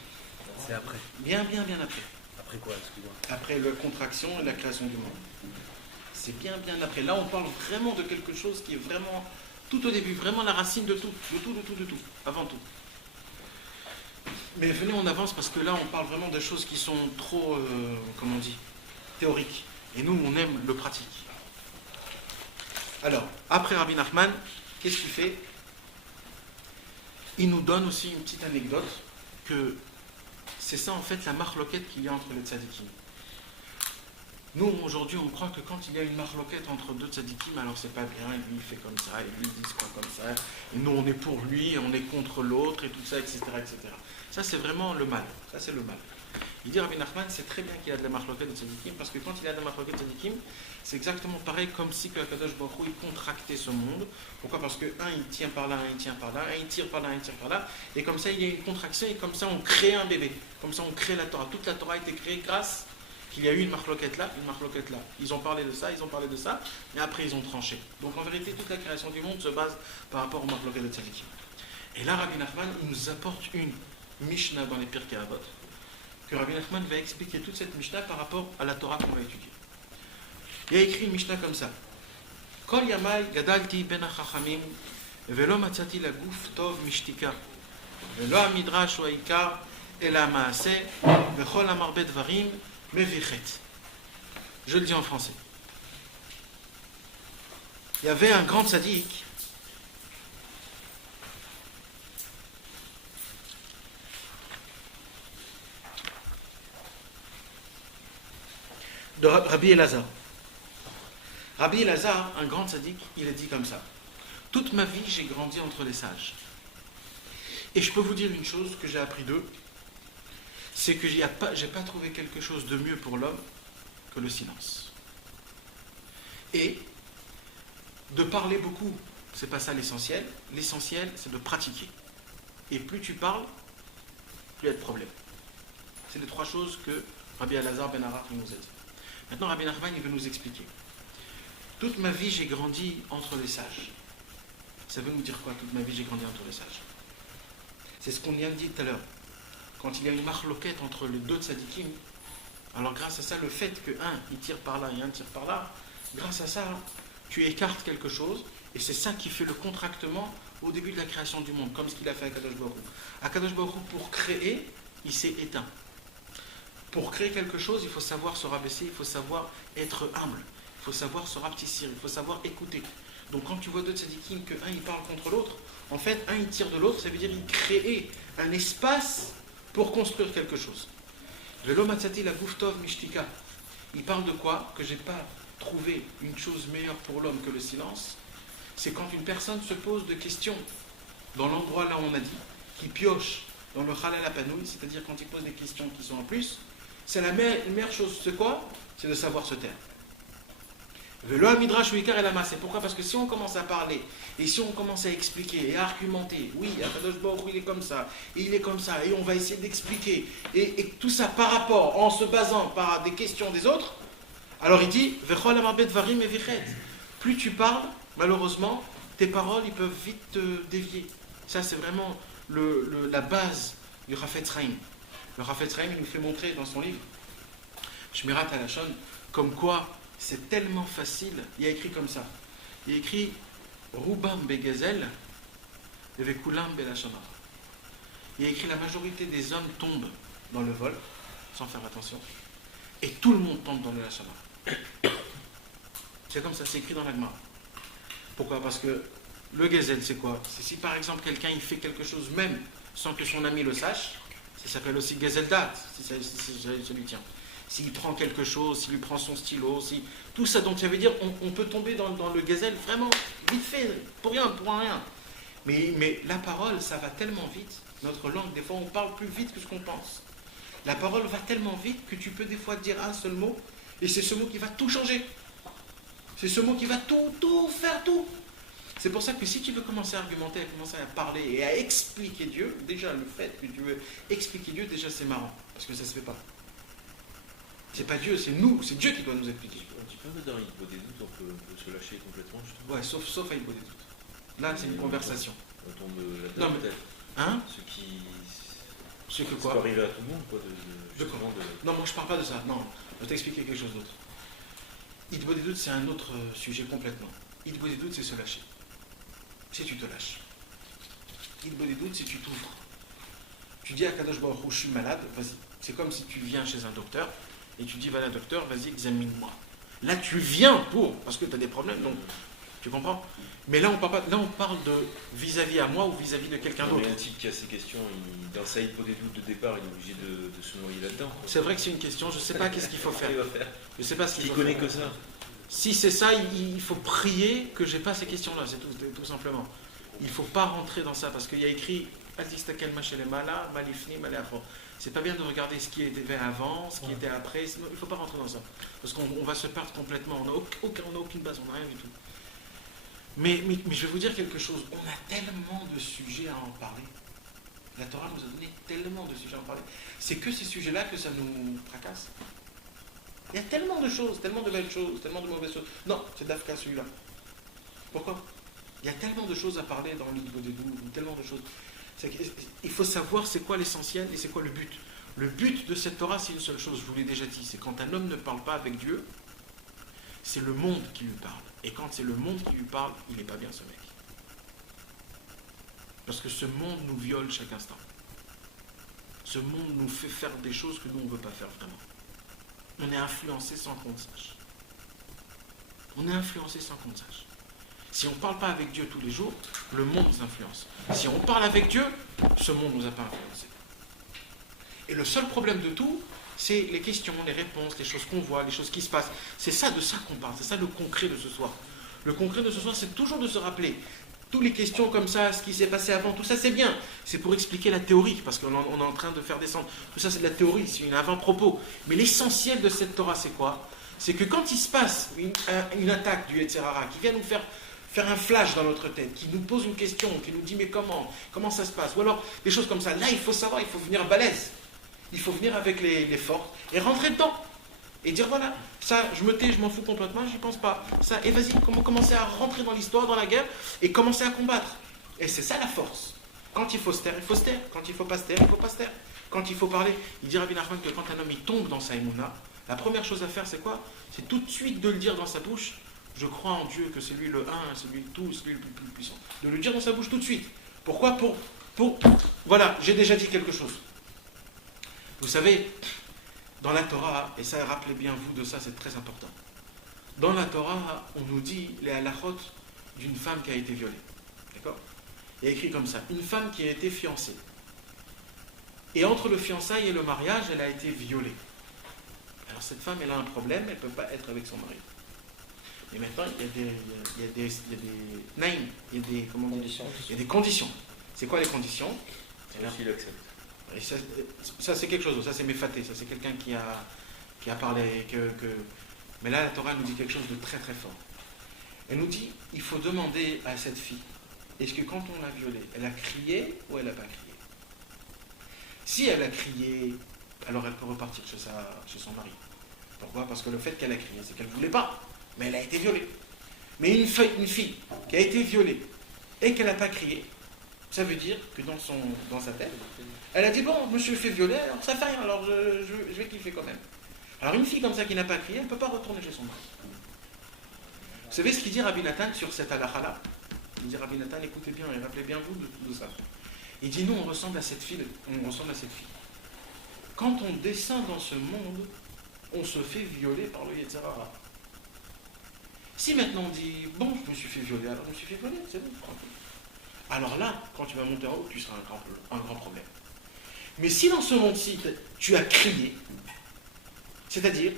C'est après. Bien après. Après quoi, excuse-moi? Après la contraction et la création du monde. C'est bien après. Là, on parle vraiment de quelque chose qui est vraiment tout au début, vraiment la racine de tout. De tout. Avant tout. Mais venez, on avance parce que là, on parle vraiment de choses qui sont trop, comment on dit, théoriques. Et nous, on aime le pratique. Alors, après Rabbi Nachman, qu'est-ce qu'il fait? Il nous donne aussi une petite anecdote que c'est ça en fait la marloquette qu'il y a entre les tzadikim. Nous, aujourd'hui, on croit que quand il y a une marloquette entre deux tzadikim, alors c'est pas bien, et lui il fait comme ça, et lui il dit quoi comme ça, et nous on est pour lui, et on est contre l'autre, et tout ça, etc. Ça c'est vraiment le mal, ça c'est le mal. Il dit Rabbi Nachman, c'est très bien qu'il y a de la marloquette de tzadikim, parce que quand il y a de la marloquette de tzadikim, c'est exactement pareil comme si Akadosh Baruch Hu il contractait ce monde. Pourquoi? Parce que un il tient par là, un il tient par là, un il tire par là, un il tire par là, et comme ça il y a une contraction, et comme ça on crée un bébé, comme ça on crée la Torah. Toute la Torah a été créée grâce qu'il y a eu une marloquette là, une marloquette là. Ils ont parlé de ça, et après ils ont tranché. Donc en vérité, toute la création du monde se base par rapport aux marloquettes de tzadikim. Et là, Rabbi Nachman, il nous apporte une Mishnah dans les Pirkei Avot, que Rabbi Nachman va expliquer toute cette Mishnah par rapport à la Torah qu'on va étudier. Il a écrit une Mishnah comme ça. Kol yamai gadalti ben hachachamim velo matzati laguf tov mishtika velo hamidrash hu ha'ikar ela ha'maaseh vechol hamarbe dvarim mevichet. Je le dis en français. Il y avait un grand tzaddik de Rabbi Elazar. Rabbi Elazar, un grand tzaddik, il a dit comme ça. Toute ma vie, j'ai grandi entre les sages. Et je peux vous dire une chose que j'ai appris d'eux, c'est que j'ai pas trouvé quelque chose de mieux pour l'homme que le silence. Et de parler beaucoup, c'est pas ça l'essentiel. L'essentiel, c'est de pratiquer. Et plus tu parles, plus il y a de problèmes. C'est les trois choses que Rabbi Elazar ben Arach nous a dit. Maintenant, Rabbi Nachman, il veut nous expliquer. Toute ma vie, j'ai grandi entre les sages. Ça veut nous dire quoi, toute ma vie, j'ai grandi entre les sages? C'est ce qu'on vient de dire tout à l'heure. quand il y a une marloquette entre les deux tzadikim, alors grâce à ça, le fait que un il tire par là et un tire par là, grâce à ça, tu écartes quelque chose, et c'est ça qui fait le contractement au début de la création du monde, comme ce qu'il a fait à Kadosh Baruch Hu. Akadosh Baruch Hu, pour créer, il s'est éteint. Pour créer quelque chose, il faut savoir se rabaisser, il faut savoir être humble, il faut savoir se rapetissir, il faut savoir écouter. Donc quand tu vois deux tzadikim, que un il parle contre l'autre, en fait, un il tire de l'autre, ça veut dire qu'il crée un espace pour construire quelque chose. Velo matzati la gouftov mishtika. Il parle de quoi? Que j'ai pas trouvé une chose meilleure pour l'homme que le silence. C'est quand une personne se pose de questions dans l'endroit là où on a dit, qui pioche dans le halal apanouï, c'est-à-dire quand il pose des questions qui sont en plus, c'est la meilleure chose, c'est quoi? C'est de savoir se taire. Velo midrash uikar et lama. C'est pourquoi? Parce que si on commence à parler, et si on commence à expliquer et à argumenter, oui, Akadosh Baruch Hu, il est comme ça, et il est comme ça, et on va essayer d'expliquer, et tout ça par rapport, en se basant par des questions des autres, alors il dit, Vechol amarbet varim et vichet. Plus tu parles, malheureusement, tes paroles, ils peuvent vite te dévier. Ça, c'est vraiment la base du Chafetz Chaim. Le Chafetz Chaim, il nous fait montrer dans son livre, Shmirat HaLashon, comme quoi c'est tellement facile. Il a écrit comme ça. Il a écrit Rubam begazel, vekulam belashon hara. Il a écrit la majorité des hommes tombent dans le vol, sans faire attention, et tout le monde tombe dans le lashon hara. C'est comme ça, c'est écrit dans la Gemara. Pourquoi? Parce que le gazelle, c'est quoi? C'est si par exemple quelqu'un il fait quelque chose même sans que son ami le sache, ça s'appelle aussi gazelle date, si ça lui tient. S'il prend quelque chose, s'il lui prend son stylo, tout ça, donc ça veut dire on peut tomber dans le gazelle vraiment vite fait, pour rien. Mais la parole, ça va tellement vite, notre langue, des fois on parle plus vite que ce qu'on pense. La parole va tellement vite que tu peux des fois dire un seul mot, et c'est ce mot qui va tout changer. C'est ce mot qui va tout faire. C'est pour ça que si tu veux commencer à argumenter, à commencer à parler et à expliquer Dieu, déjà le fait que tu veux expliquer Dieu, déjà c'est marrant, parce que ça se fait pas. C'est pas Dieu, c'est nous, c'est Dieu qui doit nous expliquer. Un petit peu dans l'Hibbo des doutes, on peut se lâcher complètement, justement. Ouais, sauf à Hibbo des doutes. Là, c'est une conversation. On tombe là-dedans, peut-être. Hein? Ce que quoi? Ça peut arriver à tout le monde, quoi. Non, moi je parle pas de ça. Non, je vais t'expliquer quelque chose d'autre. Hibbo des doutes, c'est un autre sujet complètement. Hibbo des doutes, c'est se lâcher. Si tu te lâches. Hibbo des doutes, c'est tu t'ouvres. Tu dis à Kadosh Baruch Hu, je suis malade, vas-y. C'est comme si tu viens chez un docteur et tu dis, voilà docteur, vas-y, examine-moi. Là, tu viens parce que tu as des problèmes, donc tu comprends? Mais là, on parle de vis-à-vis à moi ou vis-à-vis de quelqu'un d'autre. Un type qui a ces questions, dans sa Hibbo des doutes de départ, il est obligé de se noyer là-dedans. C'est vrai que c'est une question, je ne sais pas qu'est-ce qu'il faut faire. Je sais pas ce qu'il faut connaît faire. que ça. Si c'est ça, il faut prier que j'ai pas ces questions-là, c'est tout simplement. Il ne faut pas rentrer dans ça, parce qu'il y a écrit c'est pas bien de regarder ce qui était avant, ce qui était après, il ne faut pas rentrer dans ça. Parce qu'on va se perdre complètement, on n'a aucune base, on n'a rien du tout. Mais je vais vous dire quelque chose, on a tellement de sujets à en parler. La Torah nous a donné tellement de sujets à en parler. C'est que ces sujets-là que ça nous tracasse. Il y a tellement de choses, tellement de belles choses, tellement de mauvaises choses. Non, c'est d'Afka celui-là. Pourquoi? Il y a tellement de choses à parler dans l'Hibbo des doutes, tellement de choses. Il faut savoir c'est quoi l'essentiel et c'est quoi le but. Le but de cette Torah, c'est une seule chose, je vous l'ai déjà dit, c'est quand un homme ne parle pas avec Dieu, c'est le monde qui lui parle. Et quand c'est le monde qui lui parle, il n'est pas bien ce mec. Parce que ce monde nous viole chaque instant. Ce monde nous fait faire des choses que nous, on ne veut pas faire vraiment. On est influencé sans qu'on le sache. On est influencé sans qu'on le sache. Si on ne parle pas avec Dieu tous les jours, le monde nous influence. Si on parle avec Dieu, ce monde ne nous a pas influencé. Et le seul problème de tout, c'est les questions, les réponses, les choses qu'on voit, les choses qui se passent. C'est ça de ça qu'on parle, c'est ça le concret de ce soir. Le concret de ce soir, c'est toujours de se rappeler. Toutes les questions comme ça, ce qui s'est passé avant, tout ça c'est bien. C'est pour expliquer la théorie, parce qu'on est en train de faire descendre. Tout ça c'est de la théorie, c'est une avant-propos. Mais l'essentiel de cette Torah, c'est quoi? C'est que quand il se passe une attaque du Yetzer Hara, qui vient nous faire un flash dans notre tête, qui nous pose une question, qui nous dit mais comment ça se passe? Ou alors des choses comme ça. Là, il faut savoir, il faut venir balèze. Il faut venir avec les forces et rentrer dedans. Et dire voilà, ça, je me tais, je m'en fous complètement, j'y pense pas. Ça, et vas-y, commencer à rentrer dans l'histoire, dans la guerre, et commencer à combattre. Et c'est ça la force. Quand il faut se taire, il faut se taire. Quand il faut pas se taire, il faut pas se taire. Quand il faut parler, il dit Rabbi Nachman que quand un homme il tombe dans sa émouna, la première chose à faire c'est quoi? C'est tout de suite de le dire dans sa bouche. Je crois en Dieu, que c'est lui le un, c'est lui le tout, c'est lui le plus puissant. De le dire dans sa bouche tout de suite. Pourquoi? Voilà, j'ai déjà dit quelque chose. Vous savez, dans la Torah, et ça rappelez bien vous de ça, c'est très important. Dans la Torah, on nous dit les halachot d'une femme qui a été violée. D'accord? Il y a écrit comme ça, une femme qui a été fiancée. Et entre le fiançailles et le mariage, elle a été violée. Alors cette femme, elle a un problème, elle ne peut pas être avec son mari. Et maintenant, il y a des naïms, il y a des conditions. Il y a des conditions. C'est quoi les conditions? Il accepte. Et ça c'est quelque chose, ça c'est méfaté, ça c'est quelqu'un qui a parlé, mais là la Torah nous dit quelque chose de très très fort. Elle nous dit, il faut demander à cette fille, est-ce que quand on l'a violée, elle a crié ou elle n'a pas crié? Si elle a crié, alors elle peut repartir chez son mari. Pourquoi? Parce que le fait qu'elle a crié, c'est qu'elle ne voulait pas, mais elle a été violée. Mais une fille qui a été violée et qu'elle n'a pas crié, ça veut dire que dans sa tête, elle a dit, bon, je me suis fait violer, alors ça fait rien, alors je vais kiffer quand même. Alors une fille comme ça qui n'a pas crié, elle ne peut pas retourner chez son mari. Vous savez ce qu'il dit Rabbi Nathan sur cette halakha-là? Il dit Rabbi Nathan, écoutez bien et rappelez bien vous de ça. Il dit, nous on ressemble à cette fille. Quand on descend dans ce monde, on se fait violer par le Yetzer Hara. Si maintenant on dit, bon, je me suis fait violer, alors je me suis fait violer, c'est bon, tranquille. Alors là, quand tu vas monter en haut, tu seras un grand problème. Mais si dans ce monde-ci, tu as crié, c'est-à-dire,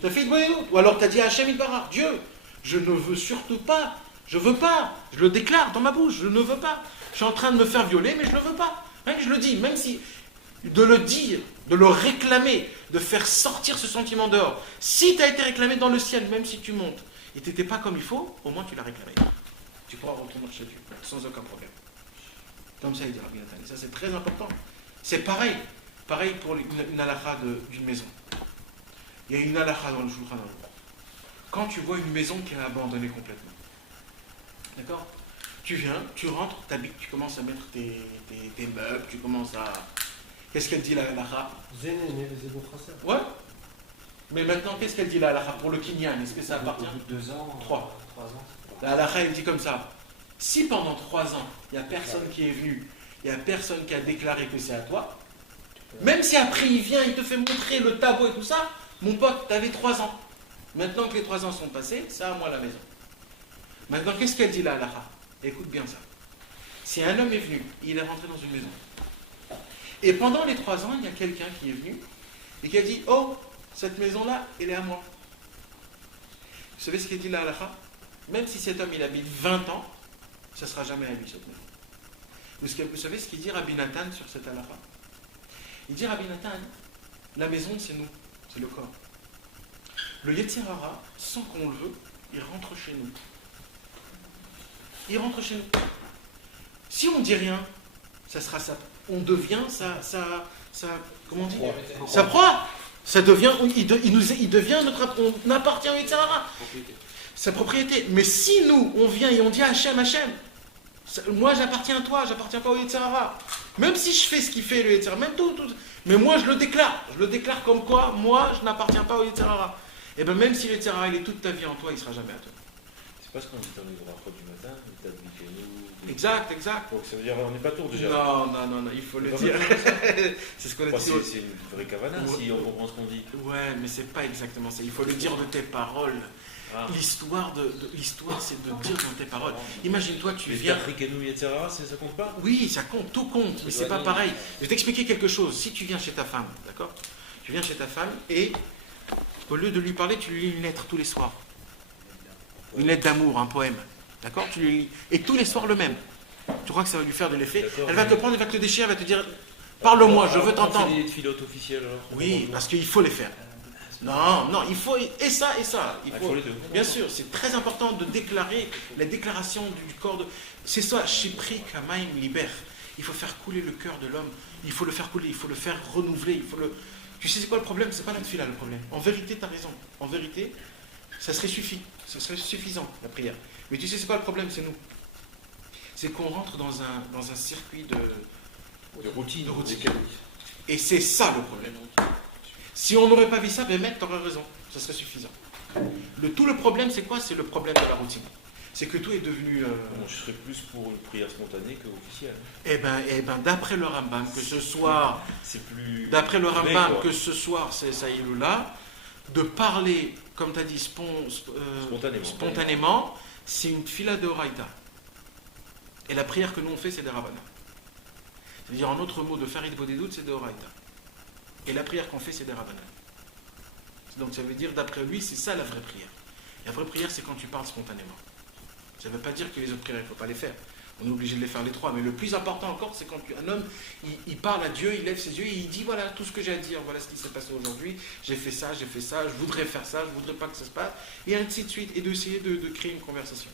tu as fait une bonne ou alors tu as dit à Hachem Yitbarach, Dieu, je ne veux surtout pas, je veux pas, je le déclare dans ma bouche, je ne veux pas. Je suis en train de me faire violer, mais je ne le veux pas. Hein, je le dis, même si, de le dire, de le réclamer, de faire sortir ce sentiment dehors. Si tu as été réclamé dans le ciel, même si tu montes, et tu n'étais pas comme il faut, au moins tu l'as réclamé. Tu pourras retourner chez Dieu, sans aucun problème. Comme ça, il dit Rabbi Nathan. Et ça, c'est très important. C'est pareil pour une halakha d'une maison. Il y a une halakha dans le Shulchan Aruch. Quand tu vois une maison qui est abandonnée complètement, d'accord? Tu viens, tu rentres, t'habites, tu commences à mettre tes meubles, tu commences à... Qu'est-ce qu'elle dit la halakha? Ouais. Mais maintenant, qu'est-ce qu'elle dit la halakha pour le kinyan? Est-ce que ça appartient? 2 ans, 3 ans. La halakha, elle dit comme ça. Si pendant 3 ans, il n'y a personne qui est venu, il n'y a personne qui a déclaré que c'est à toi, même si après il vient, il te fait montrer le tableau et tout ça, mon pote, tu avais 3 ans. Maintenant que les 3 ans sont passés, c'est à moi la maison. Maintenant, qu'est-ce qu'elle dit la halakha? Écoute bien ça. Si un homme est venu, il est rentré dans une maison, et pendant les 3 ans, il y a quelqu'un qui est venu et qui a dit, oh, cette maison-là, elle est à moi. Vous savez ce qu'elle dit la halakha? Même si cet homme, il habite 20 ans, ça ne sera jamais à lui, cette maison. Vous savez ce qu'il dit Rabbi Nathan sur cette halakha? Il dit Rabbi Nathan, la maison, c'est nous, c'est le corps. Le Yetzer Hara, sans qu'on le veut, il rentre chez nous. Il rentre chez nous. Si on ne dit rien, ça sera ça. On devient comment on dit? Sa proie. Ça devient, il devient on appartient au Yetzer Hara. Sa propriété. Mais si nous, on vient et on dit à Hachem, moi j'appartiens à toi, j'appartiens pas au Yetzer Hara. Même si je fais ce qu'il fait le Yetzer Hara, même tout. Mais moi je le déclare comme quoi, moi je n'appartiens pas au Yetzer Hara. Et bien même si le Yetzer Hara il est toute ta vie en toi, il ne sera jamais à toi. C'est pas ce qu'on dit dans les brachot du matin, nous. Exact. Donc ça veut dire on n'est pas tour déjà. Non, il faut le dire. C'est ce qu'on a dit. C'est une vraie kavana si on comprend ce qu'on dit. Ouais, mais c'est pas exactement ça. Il faut le dire de tes paroles. L'histoire, c'est de dire dans tes paroles. Imagine-toi, tu viens. etc., ça compte pas? Oui, ça compte, tout compte, mais c'est pas pareil. Je vais t'expliquer quelque chose. Si tu viens chez ta femme, d'accord? Tu viens chez ta femme et au lieu de lui parler, tu lui lis une lettre tous les soirs. Une lettre d'amour, un poème. D'accord? Tu lui lis. Et tous les soirs le même. Tu crois que ça va lui faire de l'effet? Elle va te prendre, elle va te déchirer, elle va te dire parle-moi, je veux t'entendre. Des filotes officielles alors? Oui, parce qu'il faut les faire. Non, il faut et ça. Il faut les deux. Bien sûr, c'est très important de déclarer la déclaration du corps de. C'est ça, Shipri Kamaim Liber. Il faut faire couler le cœur de l'homme. Il faut le faire couler, il faut le faire renouveler. Tu sais c'est quoi le problème? C'est pas la tefila le problème. En vérité, tu as raison. En vérité, ça serait suffisant la prière. Mais tu sais c'est quoi le problème? C'est nous. C'est qu'on rentre dans un circuit de routine. Et c'est ça le problème. Si on n'aurait pas vu ça, ben mec, t'aurais raison, ça serait suffisant. Tout le problème, c'est quoi? C'est le problème de la routine. C'est que tout est devenu... Bon, je serais plus pour une prière spontanée qu'officielle. Eh ben, d'après le Rambam, que ce soit... C'est plus... D'après le vrai, Rambam, quoi. que ce soir, c'est ça là, de parler, comme tu as dit, spontanément, c'est une fila de Horaïta. Et la prière que nous on fait, c'est des Rabbana. C'est-à-dire, en autre mot, de faire Idbodedut, c'est de Horaïta. Et la prière qu'on fait, c'est des Rabbana. Donc ça veut dire, d'après lui, c'est ça la vraie prière. La vraie prière, c'est quand tu parles spontanément. Ça ne veut pas dire que les autres prières, il ne faut pas les faire. On est obligé de les faire les trois. Mais le plus important encore, c'est quand un homme, il parle à Dieu, il lève ses yeux et il dit, voilà tout ce que j'ai à dire, voilà ce qui s'est passé aujourd'hui, j'ai fait ça, je voudrais faire ça, je ne voudrais pas que ça se passe, et ainsi de suite, et d'essayer de créer une conversation.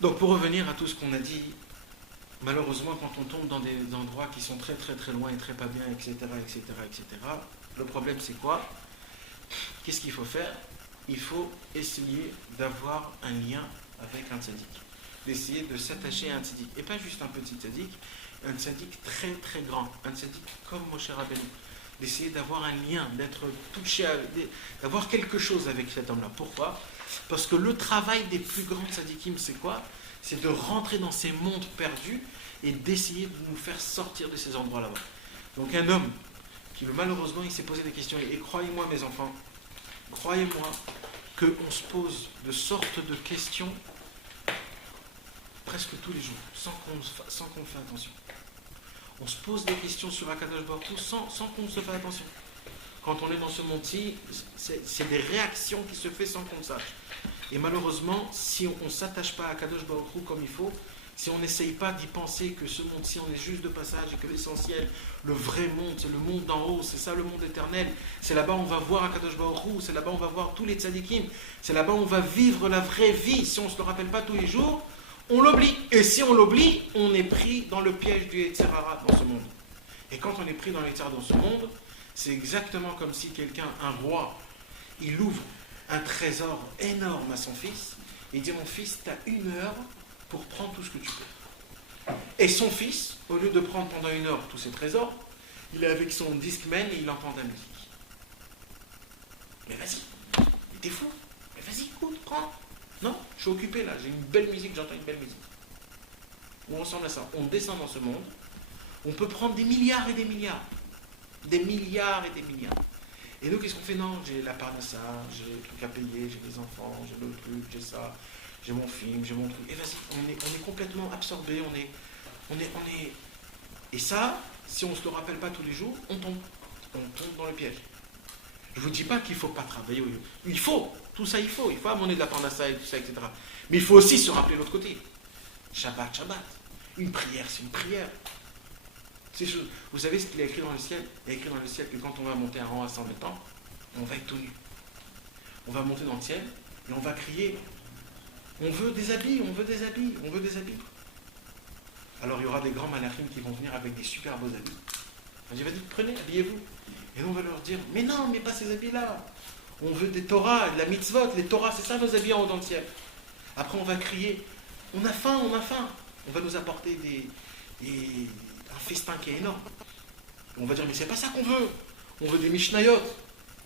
Donc pour revenir à tout ce qu'on a dit, malheureusement, quand on tombe dans des endroits qui sont très très très loin et très pas bien, etc., le problème c'est quoi? Qu'est-ce qu'il faut faire? Il faut essayer d'avoir un lien avec un tzaddik, d'essayer de s'attacher à un tzaddik, et pas juste un petit tzaddik, un tzaddik très très grand, un tzaddik comme Moshe Rabbeinu, d'essayer d'avoir un lien, d'être touché, d'avoir quelque chose avec cet homme-là. Pourquoi? Parce que le travail des plus grands tzaddikim, c'est quoi? C'est de rentrer dans ces mondes perdus et d'essayer de nous faire sortir de ces endroits là-bas. Donc un homme qui malheureusement il s'est posé des questions, et croyez-moi mes enfants, croyez-moi qu'on se pose de sortes de questions presque tous les jours, sans qu'on fasse attention. On se pose des questions sur Akadosh Baruch Hu sans qu'on se fasse attention. Quand on est dans ce monde-ci, c'est des réactions qui se font sans qu'on le sache. Et malheureusement, si on ne s'attache pas à Akadosh Baruch Hu comme il faut, si on n'essaye pas d'y penser que ce monde-ci, on est juste de passage et que l'essentiel, le vrai monde, c'est le monde d'en haut, c'est ça le monde éternel, c'est là-bas où on va voir Akadosh Baruch Hu, c'est là-bas où on va voir tous les tzadikim, c'est là-bas où on va vivre la vraie vie. Si on ne se le rappelle pas tous les jours, on l'oublie. Et si on l'oublie, on est pris dans le piège du Yetzer Hara dans ce monde. Et quand on est pris dans le Yetzer Hara dans ce monde, c'est exactement comme si quelqu'un, un roi, il ouvre un trésor énorme à son fils, et il dit, mon fils, tu as 1 heure pour prendre tout ce que tu peux. Et son fils, au lieu de prendre pendant 1 heure tous ses trésors, il est avec son Discman et il entend de la musique. Mais vas-y, t'es fou, mais vas-y, écoute, prends. Non, je suis occupé là, j'ai une belle musique, j'entends une belle musique. On ressemble à ça. On descend dans ce monde, on peut prendre des milliards et des milliards. Des milliards et des milliards. Et nous, qu'est-ce qu'on fait? Non, j'ai la part de ça, j'ai le truc à payer, j'ai des enfants, j'ai le truc, j'ai ça, j'ai mon film, j'ai mon truc. Et vas-y, on est complètement absorbé, on est... Et ça, si on ne se le rappelle pas tous les jours, on tombe dans le piège. Je ne vous dis pas qu'il ne faut pas travailler. Il faut, tout ça il faut amener de la parnassa et tout ça, etc. Mais il faut aussi se rappeler l'autre côté. Shabbat, Shabbat. Une prière, c'est une prière. Vous savez ce qu'il a écrit dans le ciel? Il a écrit dans le ciel que quand on va monter un rang à 100 ans, on va être tout nu. On va monter dans le ciel et on va crier. On veut des habits, on veut des habits, on veut des habits. Alors il y aura des grands malachim qui vont venir avec des super beaux habits. On dit, vas-y, prenez, habillez-vous. Et nous on va leur dire, mais non, mais pas ces habits-là. On veut des Torahs, de la mitzvot, les Torahs, c'est ça nos habits en haut dans le ciel. Après on va crier, on a faim, on a faim. On va nous apporter un festin qui est énorme. On va dire, mais c'est pas ça qu'on veut. On veut des Mishnayot.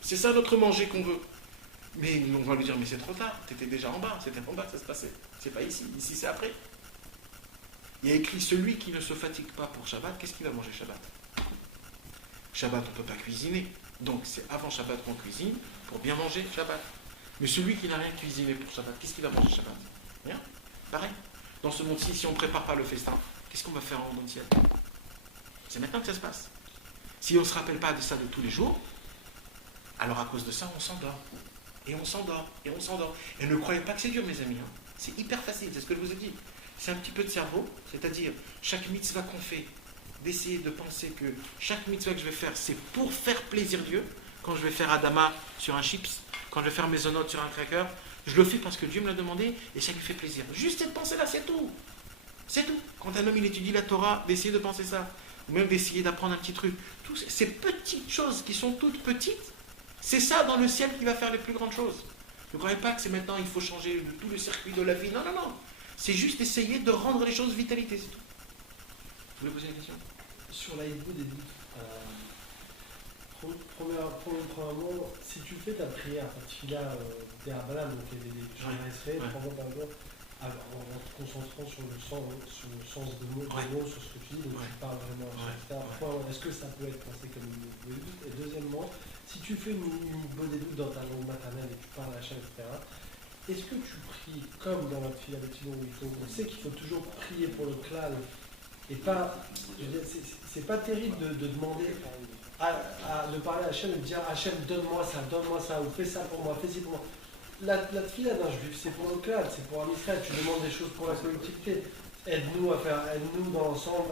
C'est ça notre manger qu'on veut. Mais on va lui dire, mais c'est trop tard. T'étais déjà en bas. C'était en bas que ça se passait. C'est pas ici. Ici, c'est après. Il y a écrit, celui qui ne se fatigue pas pour Shabbat, qu'est-ce qu'il va manger Shabbat? Shabbat, on ne peut pas cuisiner. Donc, c'est avant Shabbat qu'on cuisine pour bien manger Shabbat. Mais celui qui n'a rien cuisiné pour Shabbat, qu'est-ce qu'il va manger Shabbat? Rien. Pareil. Dans ce monde-ci, si on ne prépare pas le festin, qu'est-ce qu'on va faire en haut dans le ciel? C'est maintenant que ça se passe. Si on ne se rappelle pas de ça de tous les jours, alors à cause de ça, on s'endort. Et on s'endort. Et on s'endort. Et ne croyez pas que c'est dur, mes amis. C'est hyper facile, c'est ce que je vous ai dit. C'est un petit peu de cerveau, c'est-à-dire chaque mitzvah qu'on fait, d'essayer de penser que chaque mitzvah que je vais faire, c'est pour faire plaisir Dieu. Quand je vais faire Adama sur un chips, quand je vais faire Maisonot sur un cracker, je le fais parce que Dieu me l'a demandé et ça lui fait plaisir. Juste cette pensée-là, c'est tout. C'est tout. Quand un homme il étudie la Torah, d'essayer de penser ça, ou même d'essayer d'apprendre un petit truc, toutes ces petites choses qui sont toutes petites, c'est ça dans le ciel qui va faire les plus grandes choses. Ne croyez pas que c'est maintenant il faut changer tout le circuit de la vie. Non, non, non. C'est juste essayer de rendre les choses vitalité, c'est tout. Vous voulez poser une question? sur la Hidbout des doutes, premièrement, si tu fais ta prière, ta tefila des Rabbanan, donc des Israël, en te concentrant sur le sens de mots, sur ce que tu dis, donc tu parles vraiment à chaque fois, est-ce que ça peut être pensé comme une Hidbout des doutes? Et deuxièmement, si tu fais une Hidbout des doutes dans ta langue maternelle et que tu parles à Hachem, etc., est-ce que tu pries comme dans la tefila de Tzion où on sait qu'il faut toujours prier pour le klal et pas, je veux dire, c'est pas terrible de demander de parler à Hachem et de dire Hachem donne-moi ça, ou fais ça pour moi, fais ci pour moi. La tefila d'un juif, c'est pour le klal, c'est pour un Israël, tu demandes des choses pour la collectivité. Aide-nous dans l'ensemble